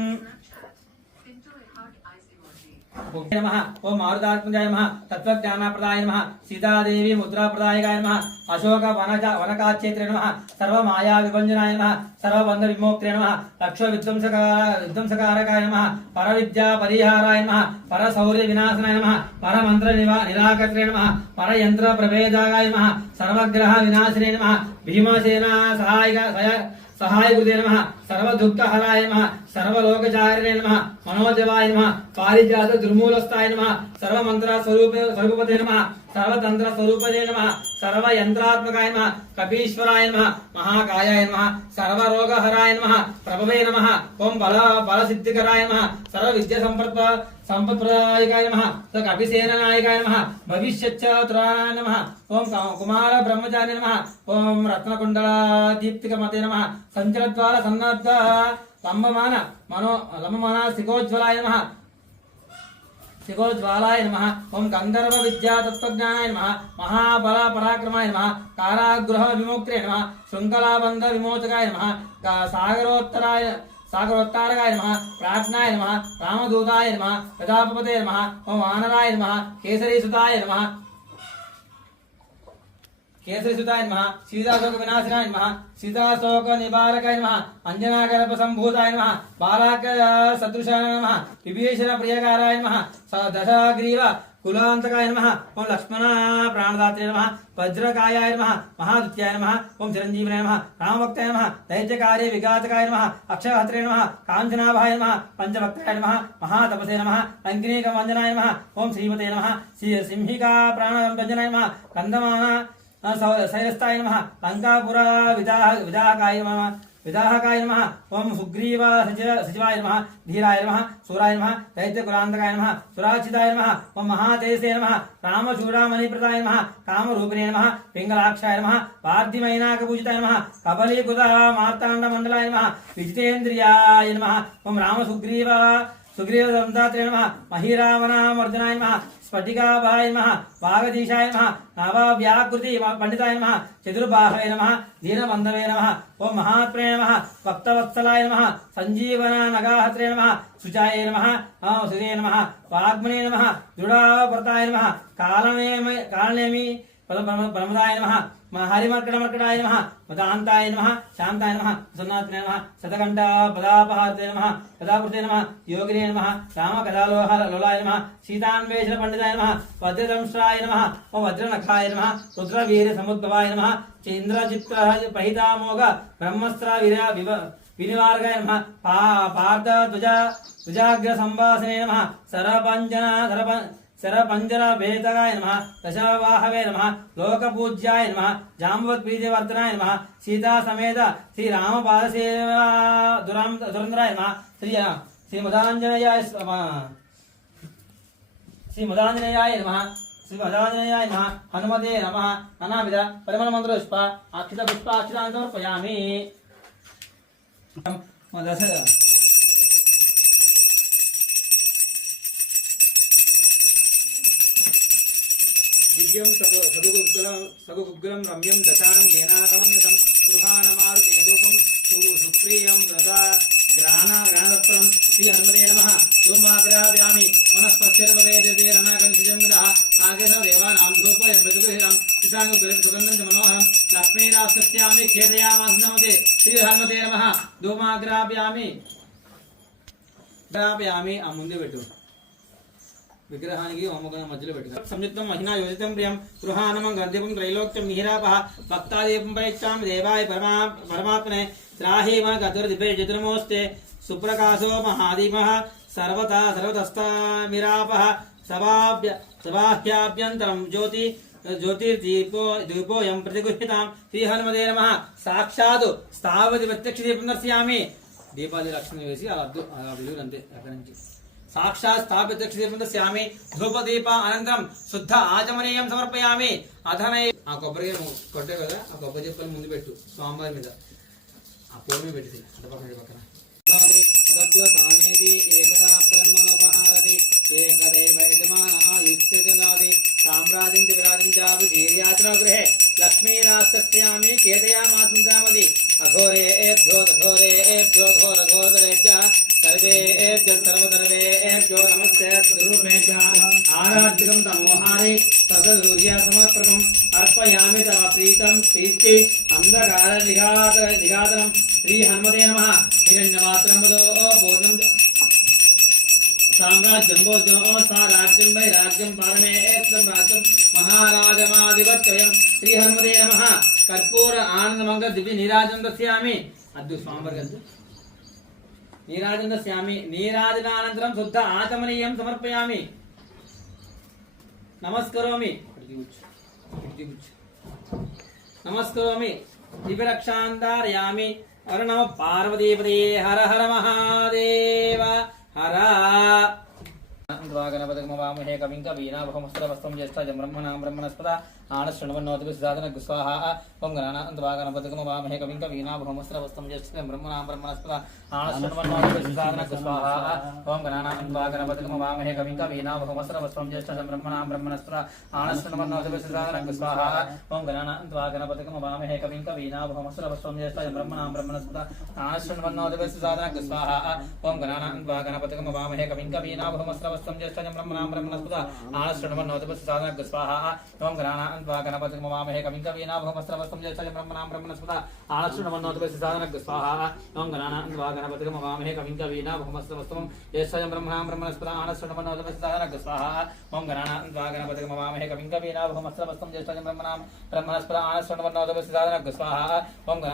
नमः ओम मारुतात्मजाय नमः तत्वज्ञानप्रदाय नमः सीतादेवी मुद्राप्रदायकाय नमः अशोक वनकाक्षेत्रे नमः सर्वमाया विभञ्जनाय नमः सर्वबन्ध विमोक्त्रे नमः लक्ष्य विध्वंसकारकाय नमः परविद्या परिहाराय नमः परशौर्य विनाशनाय नमः परमन्त्र निराकर्त्रे नमः परयंत्र प्रभेदाय नमः सर्वग्रह विनाशिने नमः भीमसेना सहायकृते नमः सर्वदुःखहराय नमः सर्वलोकचारिणे नमः मनोजवाय नमः पारिजात दुर्मूलस्थाय नमः सर्वमंत्र स्वरूपते नमः सर्वतंत्र स्वरूपते नमः सर्वयंत्रात्मकाय नमः कपीश्वराय नमः महाकायाय नमः सर्वरोगहराय नमः प्रभवे नमः ओम बल सिद्धिकराय नमः सर्वविद्या संपत्प्रदायकाय नमः कपिसेनानायकाय नमः भविष्यच्छत्राय नमः ओम कुमार ब्रह्मचारी नमः ओम रत्नकुंडलादीप्तिकमते नमः संचलद्वार सन्नद्ध लंबमान शिखोज्वालाय नमः ओम गंधर्व विद्या तत्वज्ञानाय नमः महाबल पराक्रमाय नमः कारागृह विमोक्त्रे नमः शृंखलाबंध विमोचकाय नमः सागरोत्तारकाय नमः प्रार्थनाय नमः रामदूताय नमः प्रजापते नमः ओम वानराय नमः केसरीसुताय नमः नमः सीताशोक विनाशनाय नमः सीताशोक निवारकाय नमः अंजनागर्भ संभूताय नमः बालाक सदृशाय नमः विभीषण प्रियकाराय नमः दशग्रीव कुलांतकाय नमः ओम लक्ष्मण प्राणदात्रे नमः वज्रकायाय नमः महादुत्याय नमः ओम चिरंजीवनाय नमः रामभक्ताय नमः दैत्यकार्य विघातकाय नमः अक्षयहस्त्रे नमः कांचनाभाय नमः पंचभक्ताय नमः महातपसे नमः लंकिनीकमंजनाय नमः ओम श्रीमते नमः सिंहिका प्राणभंजनाय नमः कंदमाना शैलस्थाय नमः लंकापुर विदाहकाय नमः ओम सुग्रीव सचिवाय नमः धीराय नमः सूराय नमः दैत्यकुलांतकाय नमः सुराचिताय नमः ओम महातेजसे नमः रामचूड़ामणिप्रदाय नमः कामरूपिणे नमः पिंगलाक्षाय नमः पार्थिवैनाकपूजिताय नमः कबलीकृत मार्ताण्डमण्डलाय नमः विजितेन्द्रियाय नमः ओम सुग्रीवदन्तात्रे नमः महीरावणामर्दनाय नमः स्फटिकाभाय नमः वागधीशाय नमः नवव्याकृति पंडिताय नमः चतुर्बाहवे नमः दीनबन्धवे नमः ओम महात्मने नमः भक्तवत्सलाय नमः संजीवन नगाहत्रे नमः शुचाय नमः सुधे नमः वाग्मने नमः दृढाव्रताय नमः कालनेमि परमदाय नमः हरिमर्कटमर्कटाय नमः मदान्ताय नमः शान्ताय नमः प्रसन्नात्मने नमः शतकण्ठा पदापहार्ते नमः पदाकृते नमः योगिने नमः रामकदालोलाय नमः सीतान्वेषणपण्डिताय नमः वज्रदंष्ट्राय नमः वज्रनखाय नमः रुद्रवीरसमुद्भवाय नमः चेन्द्रचित्रपहितामोघ ब्रह्मस्त्र विनिवार्गाय नमः पार्थ ध्वजाग्रसंवासने नमः सरपंजरा भेदगाय नमः दशवाहवे नमः लोकपूज्याय नमः जाम्बवत्प्रीतिवर्धनाय नमः सीता समेत श्री रामपादसेवा दुरंधराय नमः श्री मदांजनेयाय नमः हनुमते नमः नानाविध परिमल मंत्र पुष्प अक्षित पुष्प अक्षितान् समर्पयामि दिव्यं सगुग्रं रम्यं दशाङ्गेनागमन्वितं गृहाणमारुतेदूपं सुप्रियं ग्रहणदत्तं श्री हनुमते नमः धूमाग्रहापयामि मनःस्पर्शर्भवेदेरनाकंसिजमुदः आगेशदेवानां धूपयं मृदुगृहं सुगन्धं च मनोहरं लक्ष्मीराक्षस्यामि खेदयामासनमते श्री हनुमते नमः धूमाग्रहापयामि आ मुंदे పెట్టు విగ్రహానికి హోమగణ మధ్యలో పెట్టుగా సంయుక్తం మహినా యోజితం ప్రియం గృహానమం గర్దీపం త్రైలోక్యం మిహిరాపః భక్తాదీపం ప్రయచ్ఛామి దేవాయ పరమాత్మనే త్రాహేమ గతుర దివ్య చతుర్మోస్తే సుప్రకాశో మహాదీపః సర్వతస్తామిరాపః సభాభ్యంతరం జ్యోతిర్దీపోయం ప్రతిగృహ్యతాం శ్రీ హనుమతే నమః సాక్షాత్ స్థావతి ప్రత్యక్ష దీపం దర్శయామి దీపాది లక్ష్మీ వేసి అలా వెలుగురు అంతే అక్కడి నుంచి साक्षात् स्थापित दर्शयामि धूपदीप अनन्तरं शुद्ध आचमनीयं समर्पयामि अधने आ కొబ్బరి కొట్టే కదా ఆ కొబ్బరి చెప్పలు ముందు పెట్టు స్వామివారి మీద ఆ పోరు మీద పెట్టి అంత పక్కన తద్భ్యో తానేది ఏకదా బ్రహ్మనోపహారది ఏకదైవ యజమానః యుక్తజనాది సామ్రాజ్యం విరాజం జావి ధీర్యాచన గృహే లక్ష్మీరాస్తస్యామి కేతయామాత్మదామది అఘోరేభ్యో ఘోరఘోరేభ్యः सर्वेभ्यो नमस्ते आराध्यकं तमोहारे तदूर्यासमर्पणम् अर्पयामि तव प्रीतं प्रीति अंधकार निघातनं श्री हनुमते नमः हिरण्यमात्रं वदो पूर्णं साम्राज्यं भोजो सा राज्यं वैराज्यं पारमेत्तं राज्यं महाराजमाधिपत्यं श्री हनुमते नमः कर्पूर आनंदमंगल दिव्य नीराजनं दर्शयामि अद्भुत स्वामवर्गन्तु नीराजनस्यामि नीराजनानन्तरं शुद्ध आचमनीयं समर्पयामि नमस्करोमि दिव्यरक्षान्धारयामि अर्णव पार्वतीपदे हर हर महादेव हर गणपतिमवामहे कविं कवीनाभवमस्त्रवस्त्रं ज्येष्ठं ब्रह्मणां ब्रह्मणस्पदा आनशृण्वन्नोतिभिस्साधनः स्वाहा ओं गणानान्त्वागणपतिमवामहे कविं कवीनाभवमस्त्रवस्त्रं ज्येष्ठं ब्रह्मणां ब्रह्मणस्पदा आनशृण्वन्नोतिभिस्साधनः स्वाहा ओं गणानान्त्वागणपतिमवामहे कविं कवीनाभवमस्त्रवस्त्रं ज्येष्ठं ब्रह्मणां ब्रह्मणस्पदा आनशृण्वन्नोतिभिस्साधनः स्वाहा ओं गणानान्त्वागणपतिमवामहे कविं कवीनाभवमस्त्रवस्त्रं ज्येष्ठं ब्रह्मणां ब्रह्मणस्पदा आनशृण्वन्नोतिभिस्साधनः स्वाहा ओं गणानान्त्वागणपतिमवामहे कविं कवीनाभवमस्त्रवस्त्रं ज्येष्ठं ब्रह्मणां ब्रह्मणस्पदा आनशृण्वन्नोतिभिस्साधनः स्वाहा ओं गणानान्त्वागणपतिमवामहे कविं कवीनाभवमस्त्रवस्त्रं ज्येष्ठं ब्रह्मणां ब्रह्मणस्पदा आनशृण्वन्नोतिभिस्साधनः स्वाहा ओं गणानान्त्वागणपतिमवामहे कविं कवीनाभवमस्त्रवस्त्रं ज्येष्ठं ब्रह्मणां ब्रह्मणस्पदा आनशृण्वन्नोतिभिस्साधनः स्वाहा ओं गणानान्त्वागणपतिमवामहे कविं कवीनाभवमस्त्रवस्त्रं ज्येष्ठं ब्रह्मणां ब्रह्मणस्पदा आनशृण्वन्नोतिभिस्साधनः स्वाहा ओं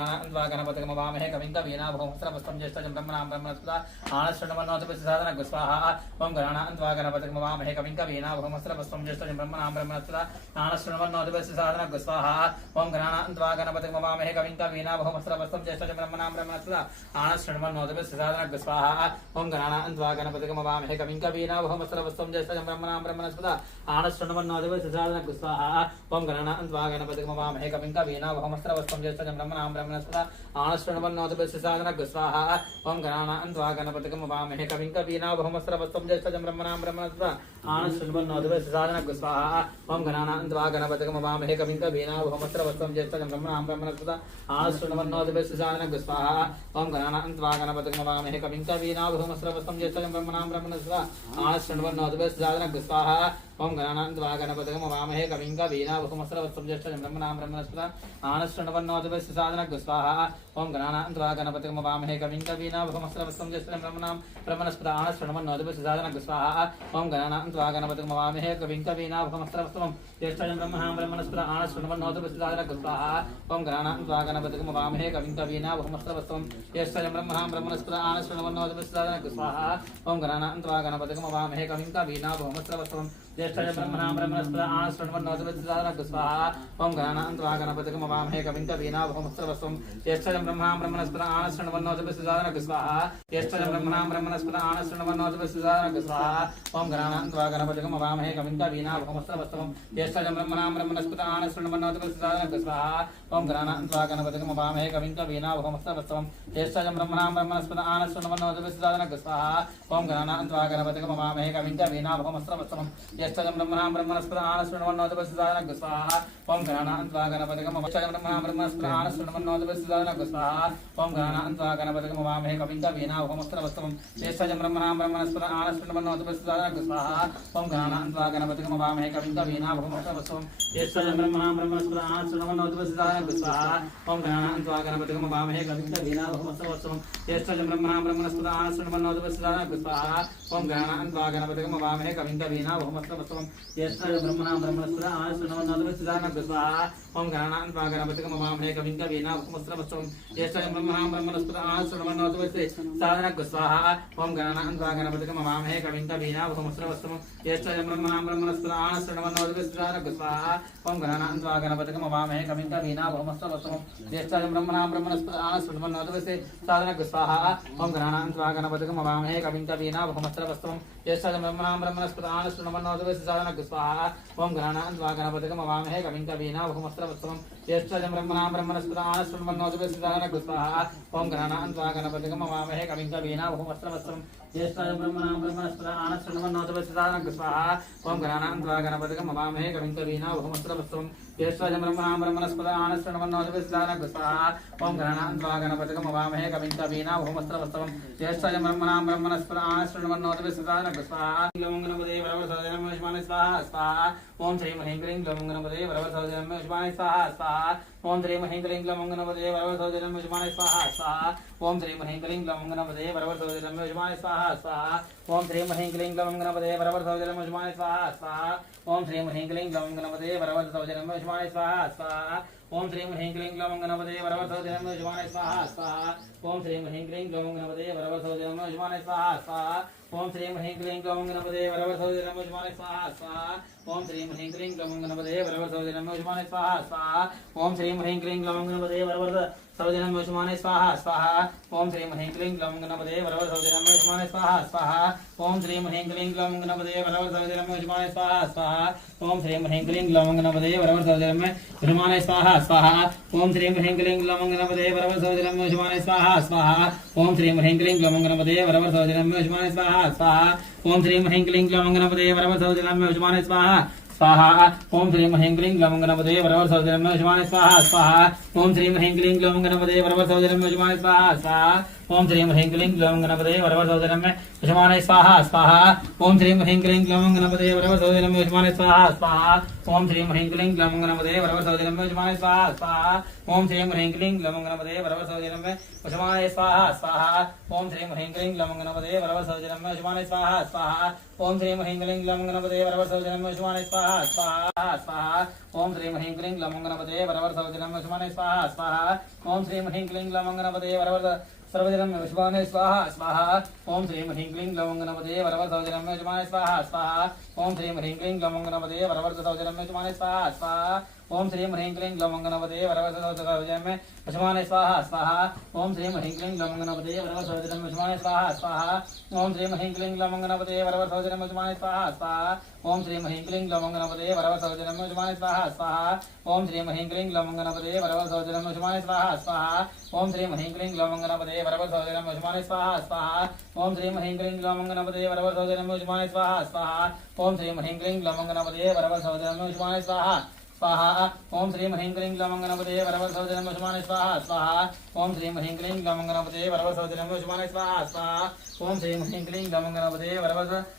गणानान्त्वागणपतिमवामहे कविं कवीनाभवमस्त्रवस्त्रं ज्येष्ठं ब्रह्मणां ब्रह्मणस्पदा आनशृण्वन्नोतिभिस्साधनः स्वाहा ओं गणानान्त्वागणपतिमवामहे कविं कवीनाभवमस्त्रवस्त्रं ज्येष्ठं ब्रह्मणां ब्रह्मणस्पदा आनशृण्वन्नोतिभिस्साधनः स्वाहा ओं गणानान्त्वागणपतिमवामहे कविं कवीनाभवमस्त्रवस्त्रं ज्येष्ठं ब्रह्मणां ब्रह्मणस्पदा आनशृण्वन्नोतिभिस्साधनः स्वाहा ओं गणानान्त्वागणपतिमवामहे कविं कवीनाभवमस्त्रवस्त्रं ज्येष्ठं ब्रह्मणां ब्रह्मणस्पदा आनशृण्वन्नोतिभिस्साधनः स्वाहा ओं गणानान्त्वागणपतिमवामहे कविं कवीनाभवमस्त्रवस्त्रं ज्येष्ठं ब्रह्मणां ब्रह्मणस्पदा आनशृण्वन्नोतिभिस्साधनः स्वाहा ओं गणानान्त्वागणपतिमवामहे कविं कवीनाभवमस्त्रवस्त्रं ज्येष्ठं ब्रह्मणां ब्रह्मणस्पदा आनशृण्वन्नोतिभिस्साधनः स्वाहा ओं गणानान्त्वागणपतिमवामहे कविं कवीनाभवमस्त्रवस्त्रं ज्येष्ठं ब्रह्मणां ब्रह्मणस्पदा आनशृण्वन्नोतिभिस्साधनः स्वाहा ओं गणानान्त्वागणपतिमवामहे कविं कवीनाभवमस्त्रवस्त्रं ज्येष्ठं ब्रह्मणां ब्रह्मणस्पदा आनशृण्वन्नोतिभिस्साधनः स्वाहा ओम गणानान्त्वा गणपतिगं वामहे कविं कवीनामुपमस्रवस्तं ज्येष्ठं ब्रह्मणां ब्रह्मणस्पदा आनश्रवन्नोतिपस्य साधनः स्वाहा ओम गणानान्त्वा गणपतिगं वामहे कविं कवीनामुपमस्रवस्तं ज्येष्ठं ब्रह्मणां ब्रह्मणस्पदा आनश्रवन्नोतिपस्य साधनः स्वाहा ओम गणानान्त्वा गणपतिगं वामहे कविं कवीनामुपमस्रवस्तं ज्येष्ठं ब्रह्मणां ब्रह्मणस्पदा आनश्रवन्नोतिपस्य साधनः स्वाहा ओम गणानान्त्वा गणपतिगं वामहे कविं कवीनामुपमस्रवस्तं ज्येष्ठं ब्रह्मणां ब्रह्मणस्पदा आनश्रवन्नोतिपस्य साधनः स्वाहा ओम गणानान्त्वा गणपतिगं वामहे कविं कवीनामुपमस्रवस्तं ज्येष्ठं ब्रह्मणां ब्रह्मणस्पदा आनश्रवन्नोतिपस्य साधनः स्वाहा ओम गणानान्त्वा गणपतिगं वामहे कविं कवीनामुपमस्रवस्तं ज्येष्ठं ब्रह्मणां ब्रह्मणस्पदा आनश्रवन्नोतिपस्य साधनः स्वाहा ज्येष्ठं ब्रह्मणां ब्रह्मणस्पदा आनश्रवन्नोतिपस्य साधनः स्वाहा ओम गणानान्त्वा गणपतिगं वामहे कविं कवीनामुपमस्रवस्तं ज्येष्ठं ब्रह्मणां ब्रह्मणस्पदा आनश्रवन्नोतिपस्य साधनः स्वाहा ओम गणानान्त्वा गणपतिगं वामहे कविं कवीनामुपमस्रवस्तं ज्येष्ठं ब्रह्मणां ब्रह्मणस्पदा आनश्रवन्नोतिपस्य साधनः स्वाहा ओम गणानान्त्वा गणपतिगं वामहे कविं कवीनामुपमस्रवस्तं ज्येष्ठं ब्रह्मणां ब्रह्मणस्पदा आनश्रवन्नोतिपस्य साधनः स्वाहा ओम गणानान्त्वा गणपतिगं ब्रह्मणां ब्रह्मणस्पदा आनश्रवन्नोतिपस्य साधनः स्वाहा ओम गणानान्त्वा गणपतिगं वामहे कविं कवीनामुपमस्रवस्तं ज्येष्ठं ब्रह्मणां ब्रह्मणस्पदा आनश्रवन्नोतिपस्य साधनः स्वाहा ओम गणानान्त्वा गणपतिगं वामहे कविं कवीनामुपमस्रवस्तं ज्येष्ठं ब्रह्मणां ब्रह्मणस्पदा आनश्रवन्नोतिपस्य साधनः स्वाहा ओम गणानान्त्वा गणपतिगं वामहे कविं कवीनामुपमस्रवस्तं ज्येष्ठं ब्रह्मणां ब्रह्मणस्पदा आनश्रवन्नोतिपस्य साधनः स्वाहा ओम गणानान्त्वा गणपतिगं वामहे कविं कवीनामुपमस्रवस्तं ज्येष्ठं ब्रह्मणां ब्रह्मणस्पदा आनश्रवन्नोतिपस्य साधनः स्वाहा ओम गणानान्त्वा गणपतिगं वामहे कविं कवीनामुपमस्रवस्तं ज्येष्ठं ब्रह्मणां ब्रह्मणस्पदा आनश्रवन्नोतिपस्य साधनः स्वाहा ओम गणानान्त्वा गणपतिगं वामहे कविं कवीनामुपमस्रवस्तं ज्येष्ठं ब्रह्मणां ब्रह्मणस्पदा आनश्रवन्नोतिपस्य साधनः स्वाहा ओम गणानान्त्वा गणपतिगं वामहे कविं कवीनामुपमस्रवस्तं ज्येष्ठं ब्रह्मणां ब्रह्मणस्पदा आनश्रवन्नोतिपस्य साधनः स्वाहा ओम गणानान्त्वा गणपतिगं वामहे कविं कवीनामुपमस्रवस्तं ज्येष्ठं ब्रह्मणां ब्रह्मणस्पदा आनश्रवन्नोतिपस्य साधनः स्वाहा ओम गणानान्त्वा गणपतिगं वामहे कविं कवीनामुपमस्रवस्तं ज्येष्ठं ब्रह्मणां ब्रह्मणस्पदा आनश्रवन्नोतिपस्य साधनः स्वाहा ओम गणानान्त्वा गणपतिगं वामहे कविं कवीनामुपमस्रवस्तं ज्येष्ठं ब्रह्मणां ब्रह्मणस्पदा आनश्रवन्नोतिपस्य साधनः स्वाहा ओम गणानान्त्वा गणपतिगं वामहे कविं कवीनामुपमस्रवस्तं ज्येष्ठं ब्रह्मणां ब्रह्मणस्पदा आनश्रवन्नोतिपस्य साधनः स्वाहा ओम गणानान्त्वा गणपतिगं वामहे कविं कवीनामुपमस्रवस्तं ज्येष्ठं ब्रह्मणां ब्रह्मणस्पदा आनश्रवन्नोतिपस्य साधनः स्वाहा ओम गणपते वरवरसोदरं युष्माने स्वाहा स्वाहा ओम श्रीं ह्रीं क्लीं ग्लौं गणपते वरवरसोदरं युष्माने स्वाहा स्वाहा ओम श्रीं ह्रीं क्लीं ग्लौं गणपते वरवरसोदरं युष्माने स्वाहा स्वाहा ओम श्रीं ह्रीं क्लीं ग्लौं गणपते वरवरसोदरं युष्माने स्वाहा स्वाहा ओम श्रीं ह्रीं क्लीं ग्लौं गणपते वरवरसोदरं युष्माने स्वाहा स्वाहा ओम श्रीं ह्रीं क्लीं ग्लौं गणपते वरवरसोदरं युष्माने स्वाहा स्वाहा ओम श्रीं ह्रीं क्लीं ग्लौं गणपते वरवरसोदरं युष्माने स्वाहा स्वाहा ओम श्रीं ह्रीं क्लीं ग्लौं गणपते वरवरसोदरं युष्माने स्वाहा स्वाहा ओम श्रीं ह्रीं क्लीं ग्लौं गणपते वरवरसोदरं युष्माने स्वाहा स्वाहा ओम श्रीं ह्रीं क्लीं ग्लौं गणपते वरवरसोदरं युष्माने स्वाहा स्वाहा ओम श्रीं ह्रीं क्लीं ग्लौं गणपते वरवरसोदरं युष्माने स्वाहा स्वाहा ओम श्रीं ह्रीं क्लीं ग्लौं गणपते वरवरसोदरं युष्माने स्वाहा स्वाहा ओम श्रीं ह्रीं क्लीं ग्लौं गणपते वरवरसोदरं युष्माने स्वाहा स्वाहा ओम श्रीं ह्रीं क्लीं ग्लौं गणपते वरवरसोदरं युष्माने स्वाहा स्वाहा ओम श्रीं ह्रीं क्लीं ग्लौं गणपते वरवरसोदरं युष्माने स्वाहा स्वाहा ओम श्रीं ह्रीं क्लीं ग्लौं गणपते वरवरसोदरं युष्माने स्वाहा स्वाहा ओम श्रीं ह्रीं क्लीं ग्लौं गणपते वरवरसोदरं युष्माने स्वाहा स्वाहा ओम श्रीं ह्रीं क्लीं ग्लौं गणपते वरवरसोदरं युष्माने स्वाहा स्वाहा ओम श्रीं ह्रीं क्लीं ग्लौं गणपते वरवरसोदरं युष्माने स्वाहा स्वाहा ओम श्रीं ह्रीं क्लीं ग्लौं गणपते वरवरसोदरं युष्माने स्वाहा स्वाहा ओम श्रीं ह्रीं क्लीं ग्लौं गणपते वरवरसोदरं युष्माने स्वाहा स्वाहा ओम श्रीं ह्रीं क्लीं ग्लौं गणपते वरवरसोदरं युष्माने स्वाहा स्वाहा ओम श्रीं ह्रीं क्लीं ग्लौं गणपते वरवरसोदरं युष्माने स्वाहा स्वाहा ओम श्रीं ह्रीं क्लीं ग्लौं गणपते वरवरसोदरं युष्माने स्वाहा स्वाहा ओम श्रीं ह्रीं क्लीं ग्लौं गणपते वरवरसोदरं युष्माने स्वाहा स्वाहा स्वाहा ओम श्रीं ह्रीं क्लीं ग्लौं गणपते वरवरसोदरं युष्माने स्वाहा स्वाहा ओम श्रीं ह्रीं क्लीं ग्लौं गणपते सर्वजनं युष्माने स्वाहा स्वाहा ओम श्रीं ह्रीं क्लीं ग्लौं गणपते वरवरसोदरं युष्माने स्वाहा स्वाहा ओम श्रीं ह्रीं क्लीं ग्लौं गणपते वरवरसोदरं युष्माने स्वाहा स्वाहा ओम श्रीं ह्रीं क्लीं ग्लौं गणपते वरवरसोदरं युष्माने स्वाहा स्वाहा ओम श्रीं ह्रीं क्लीं ग्लौं गणपते वरवरसोदरं युष्माने स्वाहा स्वाहा ओम श्रीं ह्रीं क्लीं ग्लौं गणपते वरवरसोदरं युष्माने स्वाहा स्वाहा ओम श्रीं ह्रीं क्लीं ग्लौं गणपते वरवरसोदरं युष्माने स्वाहा स्वाहा ओम श्रीं ह्रीं क्लीं ग्लौं गणपते वरवरसोदरं युष्माने स्वाहा स्वाहा ओम श्रीं ह्रीं क्लीं ग्लौं गणपते वरवरसोदरं युष्माने स्वाहा स्वाहा ओम श्रीं ह्रीं क्लीं ग्लौं गणपते वरवरसोदरं युष्माने स्वाहा स्वाहा ओम श्रीं ह्रीं क्लीं ग्लौं गणपते वरवरसोदरं युष्माने स्वाहा स्वाहा ओम श्रीं ह्रीं क्लीं ग्लौं गणपते वरवरसोदरं युष्माने स्वाहा स्वाहा ओम श्रीं ह्रीं क्लीं ग्लौं गणपते वरवरसोदरं युष्माने स्वाहा स्वाहा ओम श्रीं ह्रीं क्लीं ग्लौं गणपते वरवरसोदरं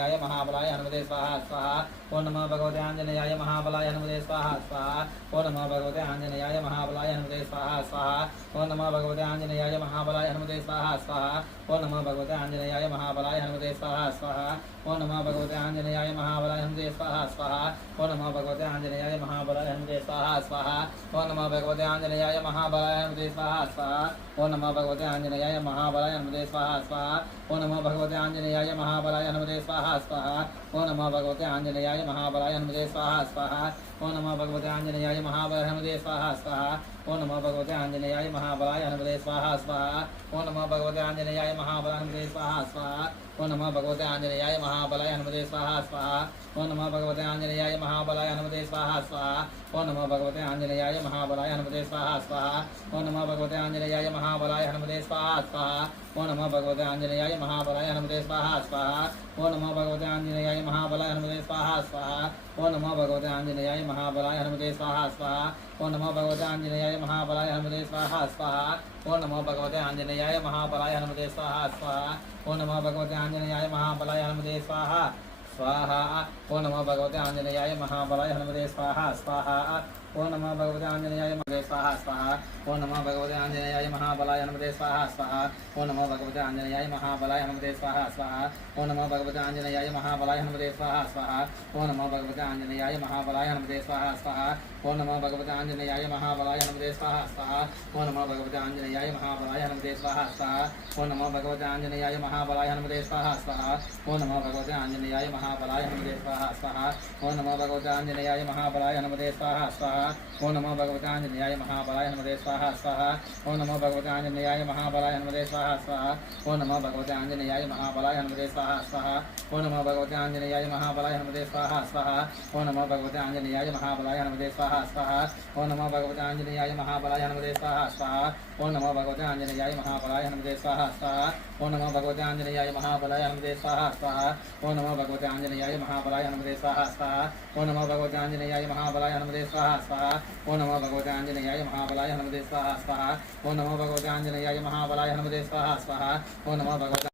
आंजनेयाय महाबलाय हनुमते स्वाहा स्वाहा। ओम नमो भगवते आंजनेयाय महाबलाय हनुमते स्वाहा स्वाहा। ओम नमो भगवते आंजनेयाय महाबलाय हनुमते स्वाहा स्वाहा। ओम नमो भगवते आंजनेयाय महाबलाय हनुमते स्वाहा स्वाहा। ओम नमो भगवते आंजनेयाय महाबलाय हनुमते स्वाहा स्वाहा। ओम नमो भगवते आंजनेयाय महाबलाय हनुमते स्वाहा स्वाहा। ओम नमो भगवते आंजनेयाय महाबलाय हनुमते स्वाहा स्वाहा। ओम नमो भगवते आंजनेयाय महाबलाय हनुमते स्वाहा स्वाहा। ओम नमो भगवते आंजनेयाय महाबलाय हनुमते स्वाहा स्वाहा। ओम नमो भगवते आंजनेयाय महाबलाय हनुमते स्वाहा स्वाहा। ओम नमो भगवते आंजनेयाय महाबलाय हनुमते स्वाहा स्वाहा। ओम नमो भगवते आंजनेयाय महाबलाय हनुमते स्वाहा स्वाहा। ओम नमो भगवते आंजनेयाय महाबलाय हनुमते स्वाहा स्वाहा। ओम नमो भगवते आंजनेयाय महाबलाय हनुमते स्वाहा स्वाहा। ओम नमो भगवते आंजनेयाय महाबलाय हनुमते स्वाहा स्वाहा। ओम नमो भगवते आंजनेयाय महाबलाय हनुमते स्वाहा स्वाहा। ओम नमो भगवते आंजनेयाय महाबलाय हनुमते स्वाहा स्वाहा। ओम नमो भगवते आंजनेयाय महाबलाय हनुमते स्वाहा स्वाहा। ओम नमो भगवते आंजनेयाय महाबलाय हनुमते स्वाहा स्वाहा। ओम नमो भगवते आंजनेयाय महाबलाय हनुमते स्वाहा स्वाहा। ओम नमो भगवते आंजनेयाय महाबलाय हनुमते स्वाहा स्वाहा। ओम नमो भगवते आंजनेयाय महाबलाय हनुमते स्वाहा स्वाहा। ओम नमो भगवते आंजनेयाय महाबलाय हनुमते स्वाहा स्वाहा। ओम नमो भगवते आंजनेयाय महाबलाय हनुमते स्वाहा स्वाहा। ओम नमो भगवते आंजनेयाय महाबलाय हनुमते स्वाहा स्वाहा। ओम नमो भगवते आंजनेयाय महाबलाय स्वाहा स्वाहा। ओम नमो भगवते आंजनेयाय महाबलाय हनुमते स्वाहा स्वाहा। ओम नमो भगवते आंजनेयाय महाबलाय हनुमते स्वाहा स्वाहा। ओम नमो भगवते आंजनेयाय महाबलाय हनुमते स्वाहा स्वाहा। ओम नमो भगवते आंजनेयाय महाबलाय हनुमते स्वाहा स्वाहा। ओम नमो भगवते आंजनेयाय महाबलाय हनुमते स्वाहा स्वाहा। ओम नमो भगवते आंजनेयाय महाबलाय हनुमते स्वाहा स्वाहा। ओम नमो भगवते आंजनेयाय महाबलाय हनुमते स्वाहा स्वाहा। ओम नमो भगवते आंजनेयाय महाबलाय हनुमते स्वाहा स्वाहा। ओम नमो भगवते आंजनेयाय महाबलाय हनुमते स्वाहा स्वाहा। ओम नमो भगवते आंजनेयाय महाबलाय हनुमते स्वाहा स्वाहा। ओम नमो भगवते आंजनेयाय महाबलाय हनुमते स्वाहा स्वाहा। ओम नमो भगवते आंजनेयाय महाबलाय हनुमते स्वाहा स्वाहा। ओम नमो भगवते आंजनेयाय महाबलाय हनुमते स्वाहा स्वाहा। ओम नमो भगवते आंजनेयाय महाबलाय हनुमते स्वाहा स्वाहा। ओम नमो भगवते आंजनेयाय महाबलाय हनुमते स्वाहा स्वाहा। ओम नमो भगवते आंजनेयाय महाबलाय हनुमते स्वाहा स्वाहा। ओम नमो भगवते आंजनेयाय महाबलाय हनुमते स्वाहा स्वाहा। ओम नमो भगवते आंजनेयाय महाबलाय हनुमते स्वाहा स्वाहा। ओम नमो भगवते आंजनेयाय महाबलाय हनुमते स्वाहा स्वाहा। ओम नमो भगवते आंजनेयाय महाबलाय हनुमते स्वाहा स्वाहा। ओम नमो भगवते आंजनेयाय महाबलाय हनुमते स्वाहा स्वाहा। ओम नमो भगवते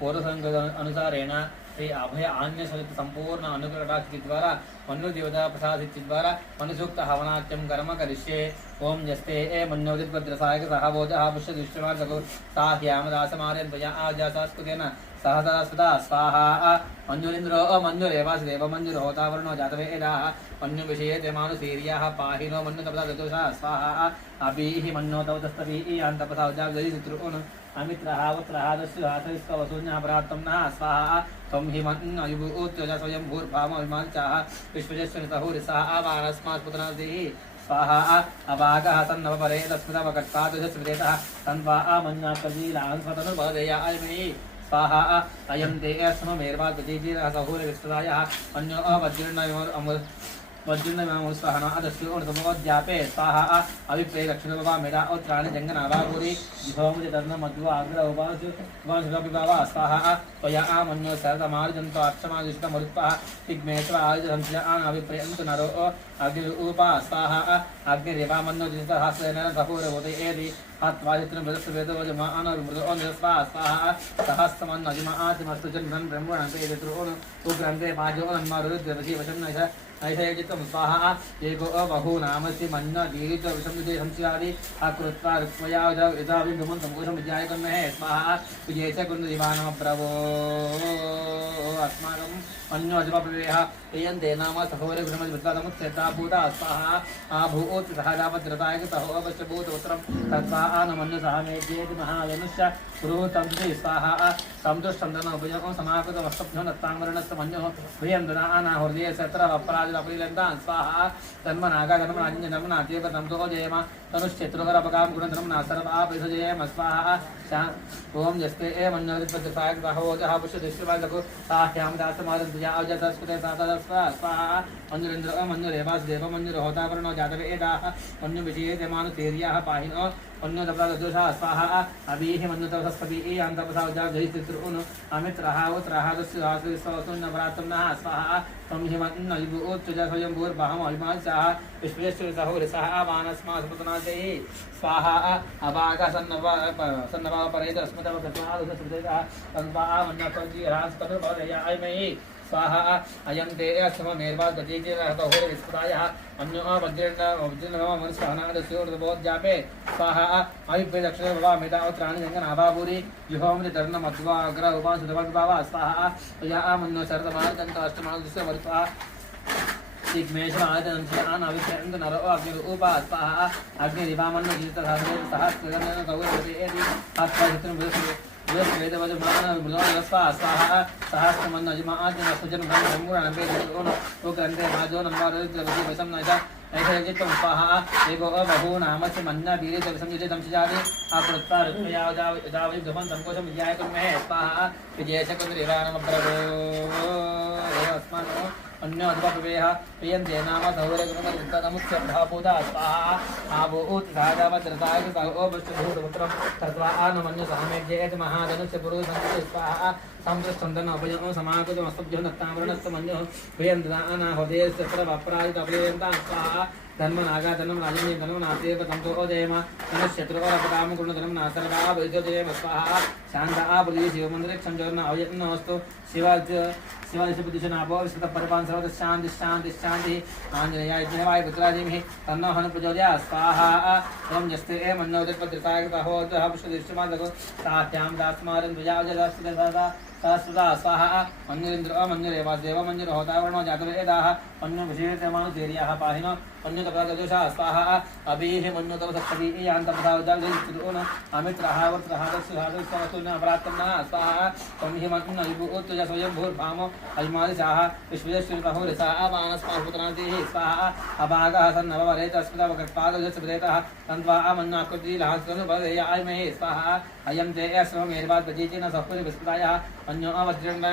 पौरसंगत अनुसारेण श्री अभय आन्य सहित संपूर्ण अनुग्रह द्वारा मनु देवता प्रसाद द्वारा मनुसूक्त हवनाट्यम कर्म करिष्ये। ओम जस्ते ए मन्योदित भद्रसायक सहभोजः पुष्य दुष्टमार्गो साह्यामदासमार्य द्वया आजासास्कुतेन सहसदा सदा स्वाहा। मन्युरिन्द्रो मन्युरेवासुदेव मन्युर्होतावरुणो जातवेदाः मन्युविषये ते मानुसीर्याः पाहिनो मन्युतपदा चतुषा स्वाहा। अभिः मन्योतवतस्तभिः यान्तपसा उजागरितृन् अमित्रः वत्रः दस्युहासरिस्कवसून्यः परात्तं नः स्वाहा। त्वं हि मन्युयुभूत्य स्वयं भूर्भामविमाञ्चाः विश्वजस्वनितहुरिसः आवारस्मात् पुतनादिः स्वाहा। अभागः सन्नवपरे तस्मृतवकट्पादुजस्मृतेतः तन्वा आमन्यात्कजीलान्स्वतनुपदेयायमयि स्वाहा। अयं ते अस्ममेर्वाद्यजीरः सहुरविस्तदायः अन्यो वज्रण्यमोर् वज्रण्यमोस्वाहन अदस्योर्तमोद्यापे स्वाहा। अभिप्रे लक्ष्मीपा मेधा उत्तराणि जङ्गनाभाभूरि विभवमुदितर्नमध्वाग्रौपासुपिबावा स्वाहा। त्वया आमन्यो शरतमार्जन्तो अक्षमादिष्टमरुत्पः तिग्मेत्व आयुधंस्य अभिप्रेयन्तु नरो अग्निरूपा स्वाहा। अग्निरेवामन्यो जितहस्तेन कपूरभूते एति हत्वादित्रमृतस्वेदोजमा अनरुमृतो निरस्वा स्वाहा। सहस्रमन्नजिमा आतिमस्तु जन्मन् ब्रह्मणन्ते यत्रो उग्रन्ते पाजो नन्मारुद्रवशीवशं नैष ऐषयजितं स्वाहा। एको बहूनामसि मन्न दीरित विषमृते संस्यादि अकृत्वा ऋत्वया यथा विभ्रमन्तं कोशं विद्याय कर्महे स्वाहा। विजय च कुन्ददिवानमब्रवो अस्माकं अन्योजपप्रवेह एयन्ते नाम सहोरे विषमद्वित्तादमुत्सेता भूता स्वाहा। आभूत् सहजापद्रताय सहो अवश्यभूतोत्रं तत्वा आनमन्य सह मेद्येति महायनुष्य पुरोतं स्वाहा। सन्तुष्टं तनोपयोगं समाकृतमस्तभ्यो नत्ताङ्गरणस्य मन्योः प्रियं ददा अनाहृदये सत्र अपराजितपरिलन्तान् स्वाहा। धर्मनागा धर्मराजन्य धर्मनाथेव तन्तो जयम तनुश्चेत्रुकरपकां गुणधर्मना सर्वापरिषजयम स्वाहा। ओम जस्ते ए मन्योदिपद्रताय बहवोजः पुष्यदृष्टिवादको साह्यां दासमादन्तुया अवजतस्कृते स्वाहा। मन्युरेन्द्र मन्युरेवासुदेव मन्युर्होतावरुणो जातवेदाः मन्युविषये ते मानुतेर्याः पाहिनो अन्यो तपसा स्वाहा अभिः मन्यो तपस्पति यां तपसा उजागरित्रुन अमित्रः उत्रः दस्युहासुनवरात्रम्नः स्वाहा त्वं हिमन्न युवोत्तजा स्वयं भूर्भहम् अभिमानसः विश्वेश्वरसहो रसः मानस्मासुपतनाजये स्वाहा अभागा सन्नवा परेतस्मतव प्रत्वादुस्मृतः तन्वा मन्नपञ्जीरास्तनुभवयामयि स्वाहा अयं ते सममेर्वादतीतिरहतहोर विस्फुटायः अन्यो वज्रेण स्वाहा अभिप्रेदक्षिणे भवा मेधावत्राणि जङ्गनाभाभूरि युहोमृतर्णमध्वा अग्र उपासुतभद्भावा स्वाहा या मन्यो शरदमार्दन्तमष्टमादस्य वर्त्वा दिग्मेशमादनंशयान अभिषेकं नरो अग्निरूपा स्वाहा अग्निरिवामन्नो जितसहस्रे सहस्रगणन गौरवतेति हस्तचित्रं वेदवजमान मृदोलस्वा स्वाहा सहस्रमन्न अजिमाजन सुजन ब्रह्मणं वेदोन उग्रन्ते माजो नम्बारद्रवति वशं नजा ऐतजितं स्वाहा एगो बहु नामस्य मन्ना वीरे संयुजितं सिजादि अकृत्वा ऋत्वया दावि गमन संकोचं विजयकुर्महे स्वाहा विजयशकुन्द्रिवानमप्रभो अस्मानो अन्य अद्भुतवेह प्रियन्ते नाम धौरगुणमरुत्तमुख्यभाभूता स्वाहा आभूत सादावत्रताय सहो वस्तुभूतपुत्रं तत्वा आनमन्य सामेज्येत महाधनुष्य पुरुषं स्वाहा संप्रस्तन्दन अभयं समाकुतमस्तभ्यो दत्तामरणस्तमन्यो प्रियन्तानाहोदेस्य प्रवप्राजितप्रियन्तां स्वाहा धन्मनागा धन्म राजन्य धन्म नातेव तंतो ओदेम नमस्यत्रोरपदाम गुणधर्म नासर्वा वैद्योदेव स्वाहा शान्ता बुद्धि शिवमन्दिरे संजोर्न अवयन्नस्तु शिवादिशनाभो विस्कृत परिपान सर्वत शांति शांति शांति आंजनेयाय विद्महे पुत्राधीमहि तन्नो हनुः प्रचोदयात् स्वाहा ओम यस्ते मन्नोदत्पत्रिताय कहो दह पुष्पदृष्टमादको तात्यां दास्मारं द्विजावजदास्तिदा सहस्रदा स्वाहा मन्युरिन्द्र मन्युरेवादेव मन्युरहोतावर्णो जातवेदाः मन्युविशेषमानुधीर्याः पाहिनो मन्युतपदोषा स्वाहा अभिः मन्युतपसक्तवी यान्तपदावजागरित्रुन अमित्रः वर्त्रः दस्युहादस्यवस्तुन अपरात्तम्नः स्वाहा त्वं हि मन्नु युवोत्तजा स्वयं भूर्भामो अभिमादिशाः विश्वेश्वरसहो रसः मानस्मासुपतनाजये स्वाहा अभागः सन्नवरेतस्मृतवकृत्पादजस्मृतः तन्त्वा मन्नाकृतिलाहस्तनुभवयामहे स्वाहा अयं ते श्रममेर्वाद्वजीतेन सहुरि विस्मृतायः अन्यो वज्रेण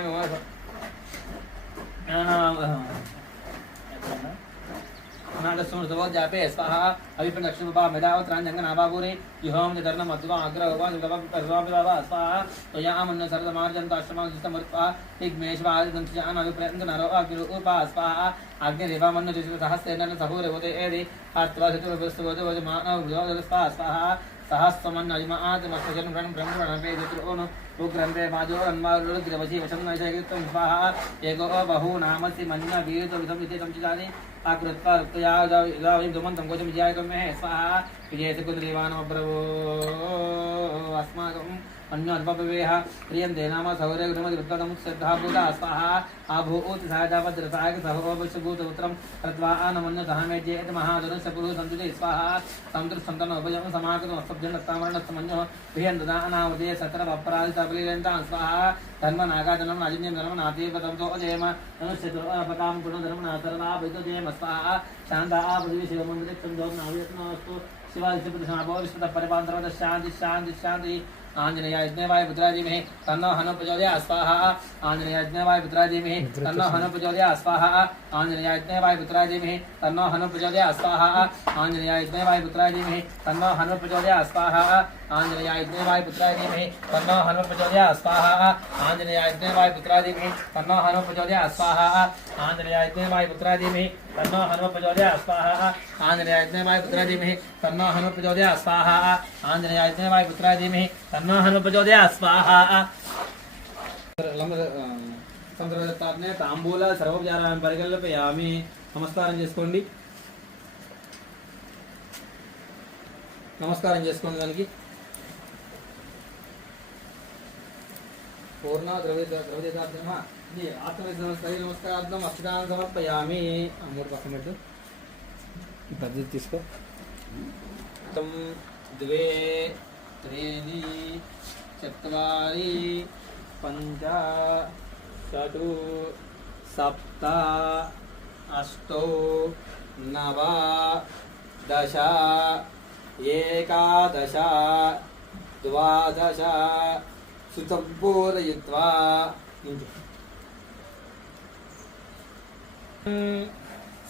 नागस्मृतवोद्यापे स्वाहा अभिप्रदक्षिणभा मेधावत्राञ्जङ्गनाभाभूरि युहोम निधर्णमध्वा अग्रहोपासुतभद्भावा स्वाहा त्वयामन्न शरदमार्जन्ताश्रमाजितमर्त्वा दिग्मेश्वादिदंशयान अभिप्रयन्तनरो अग्निरूपा स्वाहा अग्निरिवामन्न सहस्रेण सहुरवते एदि हर्त्वा शत्रुवस्तुवोजमानवृदोदस्वा स्वाहा सहस्रमन्न अजिमादमस्तजन ब्रह्मणपेदत्रोन उग्रन्ते माजो अन्मारुद्रवशी वशं नैषयित्वं स्वाहा एको बहु नामसि मन्न वीरतविधं विदितं चिदानि आकृत्वा रुक्तया इदावयं दुमन्तं कोचं विजयाकर्महे स्वाहा विजयसकुन्द्रीवानमब्रवो अस्माकम् अन्य अद्भुतवेह प्रियन्ते नाम सौर्यगृहमधिवृत्तमुत्सद्धाभूता स्वाहा आभूत सायदावद्रताय सहोपशभूतपुत्रं तद्वा आनमन्य सहमेज्येत महाधनुष्य पुरुषं स्वाहा सन्तुष्टन्तनोपजं समाकृतमस्तभ्यन्नत्तामरणस्तमन्यो प्रियन्तदानावदे सकलवप्रादितबलिरन्तां स्वाहा धर्मनागा धर्म राजन्यं धर्म नातेव तंतो अजयम मनुष्यतोपकां गुणधर्म नासर्वा वैद्योदेम स्वाहा शान्ता बुद्धि शिवमन्दिरे संजोग नावियत्नस्तु शिवादिशनाभो विस्मृत परिपान सर्वत शान्ति शान्ति शान्ति आंजनेयाय विद्महे पुत्राधीमहि तन्नो हनुः प्रचोदयात् स्वाहा आंजनेयाय विद्महे पुत्राधीमहि तन्नो हनुः प्रचोदयात् स्वाहा आंजनेयाय विद्महे पुत्राधीमहि तन्नो हनुः प्रचोदयात् स्वाहा आंजनेयाय विद्महे पुत्राधीमहि तन्नो हनुः प्रचोदयात् स्वाहा आंजनेयाय विद्महे पुत्राधीमहि तन्नो हनुः प्रचोदयात् स्वाहा आंजनेयाय विद्महे पुत्राधीमहि तन्नो हनुः प्रचोदयात् स्वाहा आंजनेयाय विद्महे पुत्राधीमहि तन्नो हनुः प्रचोदयात् स्वाहा आंजनेयाय विद्महे पुत्राधीमहि तन्नो हनुः प्रचोदयात् स्वाहा आंजनेयाय विद्महे पुत्राधीमहि तन्नो हनुः प्रचोदयात् स्वाहा సంప్రదాయాన్ని తాంబూల సర్వోపచారాన్ని పరిగణలోకి నమస్కారం చేసుకోండి. నమస్కారం చేసుకోండి. దానికి పూర్ణ ద్రవ్యదార్థం నమస్కారార్థం అక్షరాన్ని సమర్పయామి. మూడు పక్కన పెట్టు. పద్ధతి తీసుకో. ద్వే త్రీణి చత్వారి पंच षट् सप्त अष्टौ नव दश एकादश द्वादश सुसम्पूरयित्वा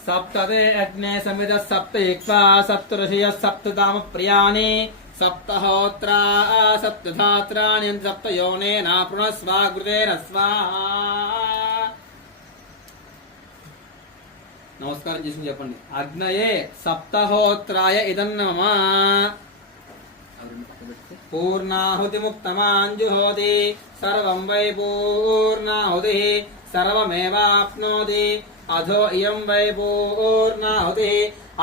सप्तते अग्ने समित सप्तयित्वा सप्तऋषयः सप्तधाम प्रियाणि सप्तहोत्रा सप्तधात्राणि सप्तयोनेन पुनस्वाकृतेन स्वाहा नमस्कार చేసుకుని చెప్పండి అగ్నయే సప్తహోత్రాయ ఇదం నమః పూర్ణాహుతి ముక్తమాంజుహోతి సర్వం వై పూర్ణాహుతి సర్వమేవాప్నోతి అధో ఇయం వై పూర్ణాహుతి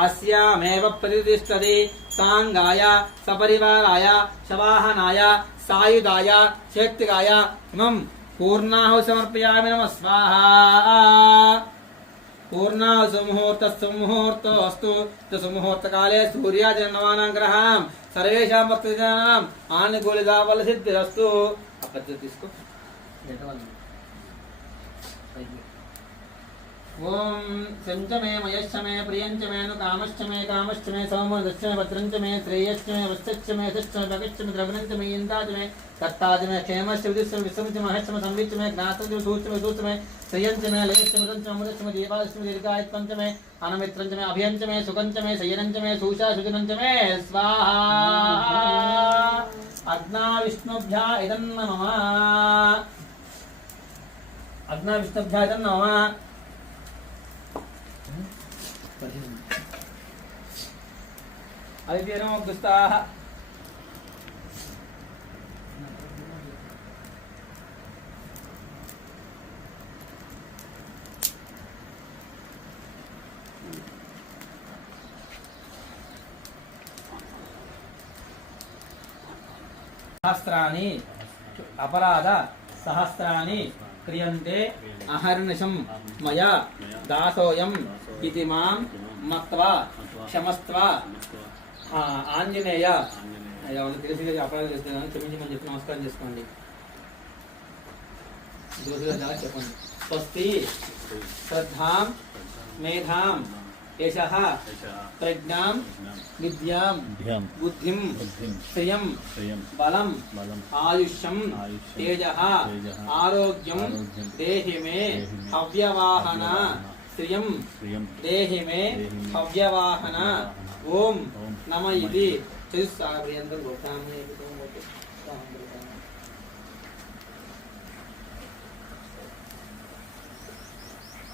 అస్యామేవ ప్రతిష్టతి సాంగాయ సపరివారాయ శవాహనాయ సాయుధాయ శక్తిగాయ ఇమం పూర్ణాహుతి సమర్పయామి నమః స్వాహా पूर्णासु मुहूर्तस्तु सुमुहूर्त काले सूर्याजनवानां ग्रहाणां सर्वेषां भक्तजनानां आनुकूलिताफलसिद्धिरस्तु तीसको ओम संच मे मयश्च मे प्रियंच मे नु कामश्च मे सौमनश्च मे भद्रंच मे श्रेयश्च मे वश्च मे यशश्च मे भगश्च मे द्रवणंच मे इंदाच मे कर्ताच मे क्षेमश्च विदिश्च मे विश्वंच मे महश्च मे संविच्च मे ज्ञातश्च मे सूच मे दूच मे श्रेयंच मे लयश्च मे रुद्रंच मे अमृतश्च मे दीपाश्च मे दीर्घायुत्वंच मे अनमित्रंच मे अभियंच मे सुखंच मे शयनंच मे सूषा सुजनंच मे स्वाहा अग्ना विष्णुभ्या इदं नमः अग्ना विष्णुभ्या इदं नमः अदितिरमोग्गुस्ताः सहस्राणि अपराध सहस्राणि क्रियन्ते अहर्निशं मया दासोऽयं इति मां मत्वा क्षमस्त्वा ఆంజనేయ వాళ్ళు తెలిసి అపరాధం చేస్తున్నాను క్షమించమని చెప్పి నమస్కారం చేసుకోండి చెప్పండి స్వస్తి శ్రద్ధాం మేధాం యశః ప్రజ్ఞాం విద్యాం బుద్ధిం శ్రియం బలం ఆయుష్యం తేజః ఆరోగ్యం దేహి మే హవ్యవాహన శ్రియం దేహి మే హవ్యవాహన ఓం నమ ఇది చతుస్సాగర్యంతం గోత్రాన్ని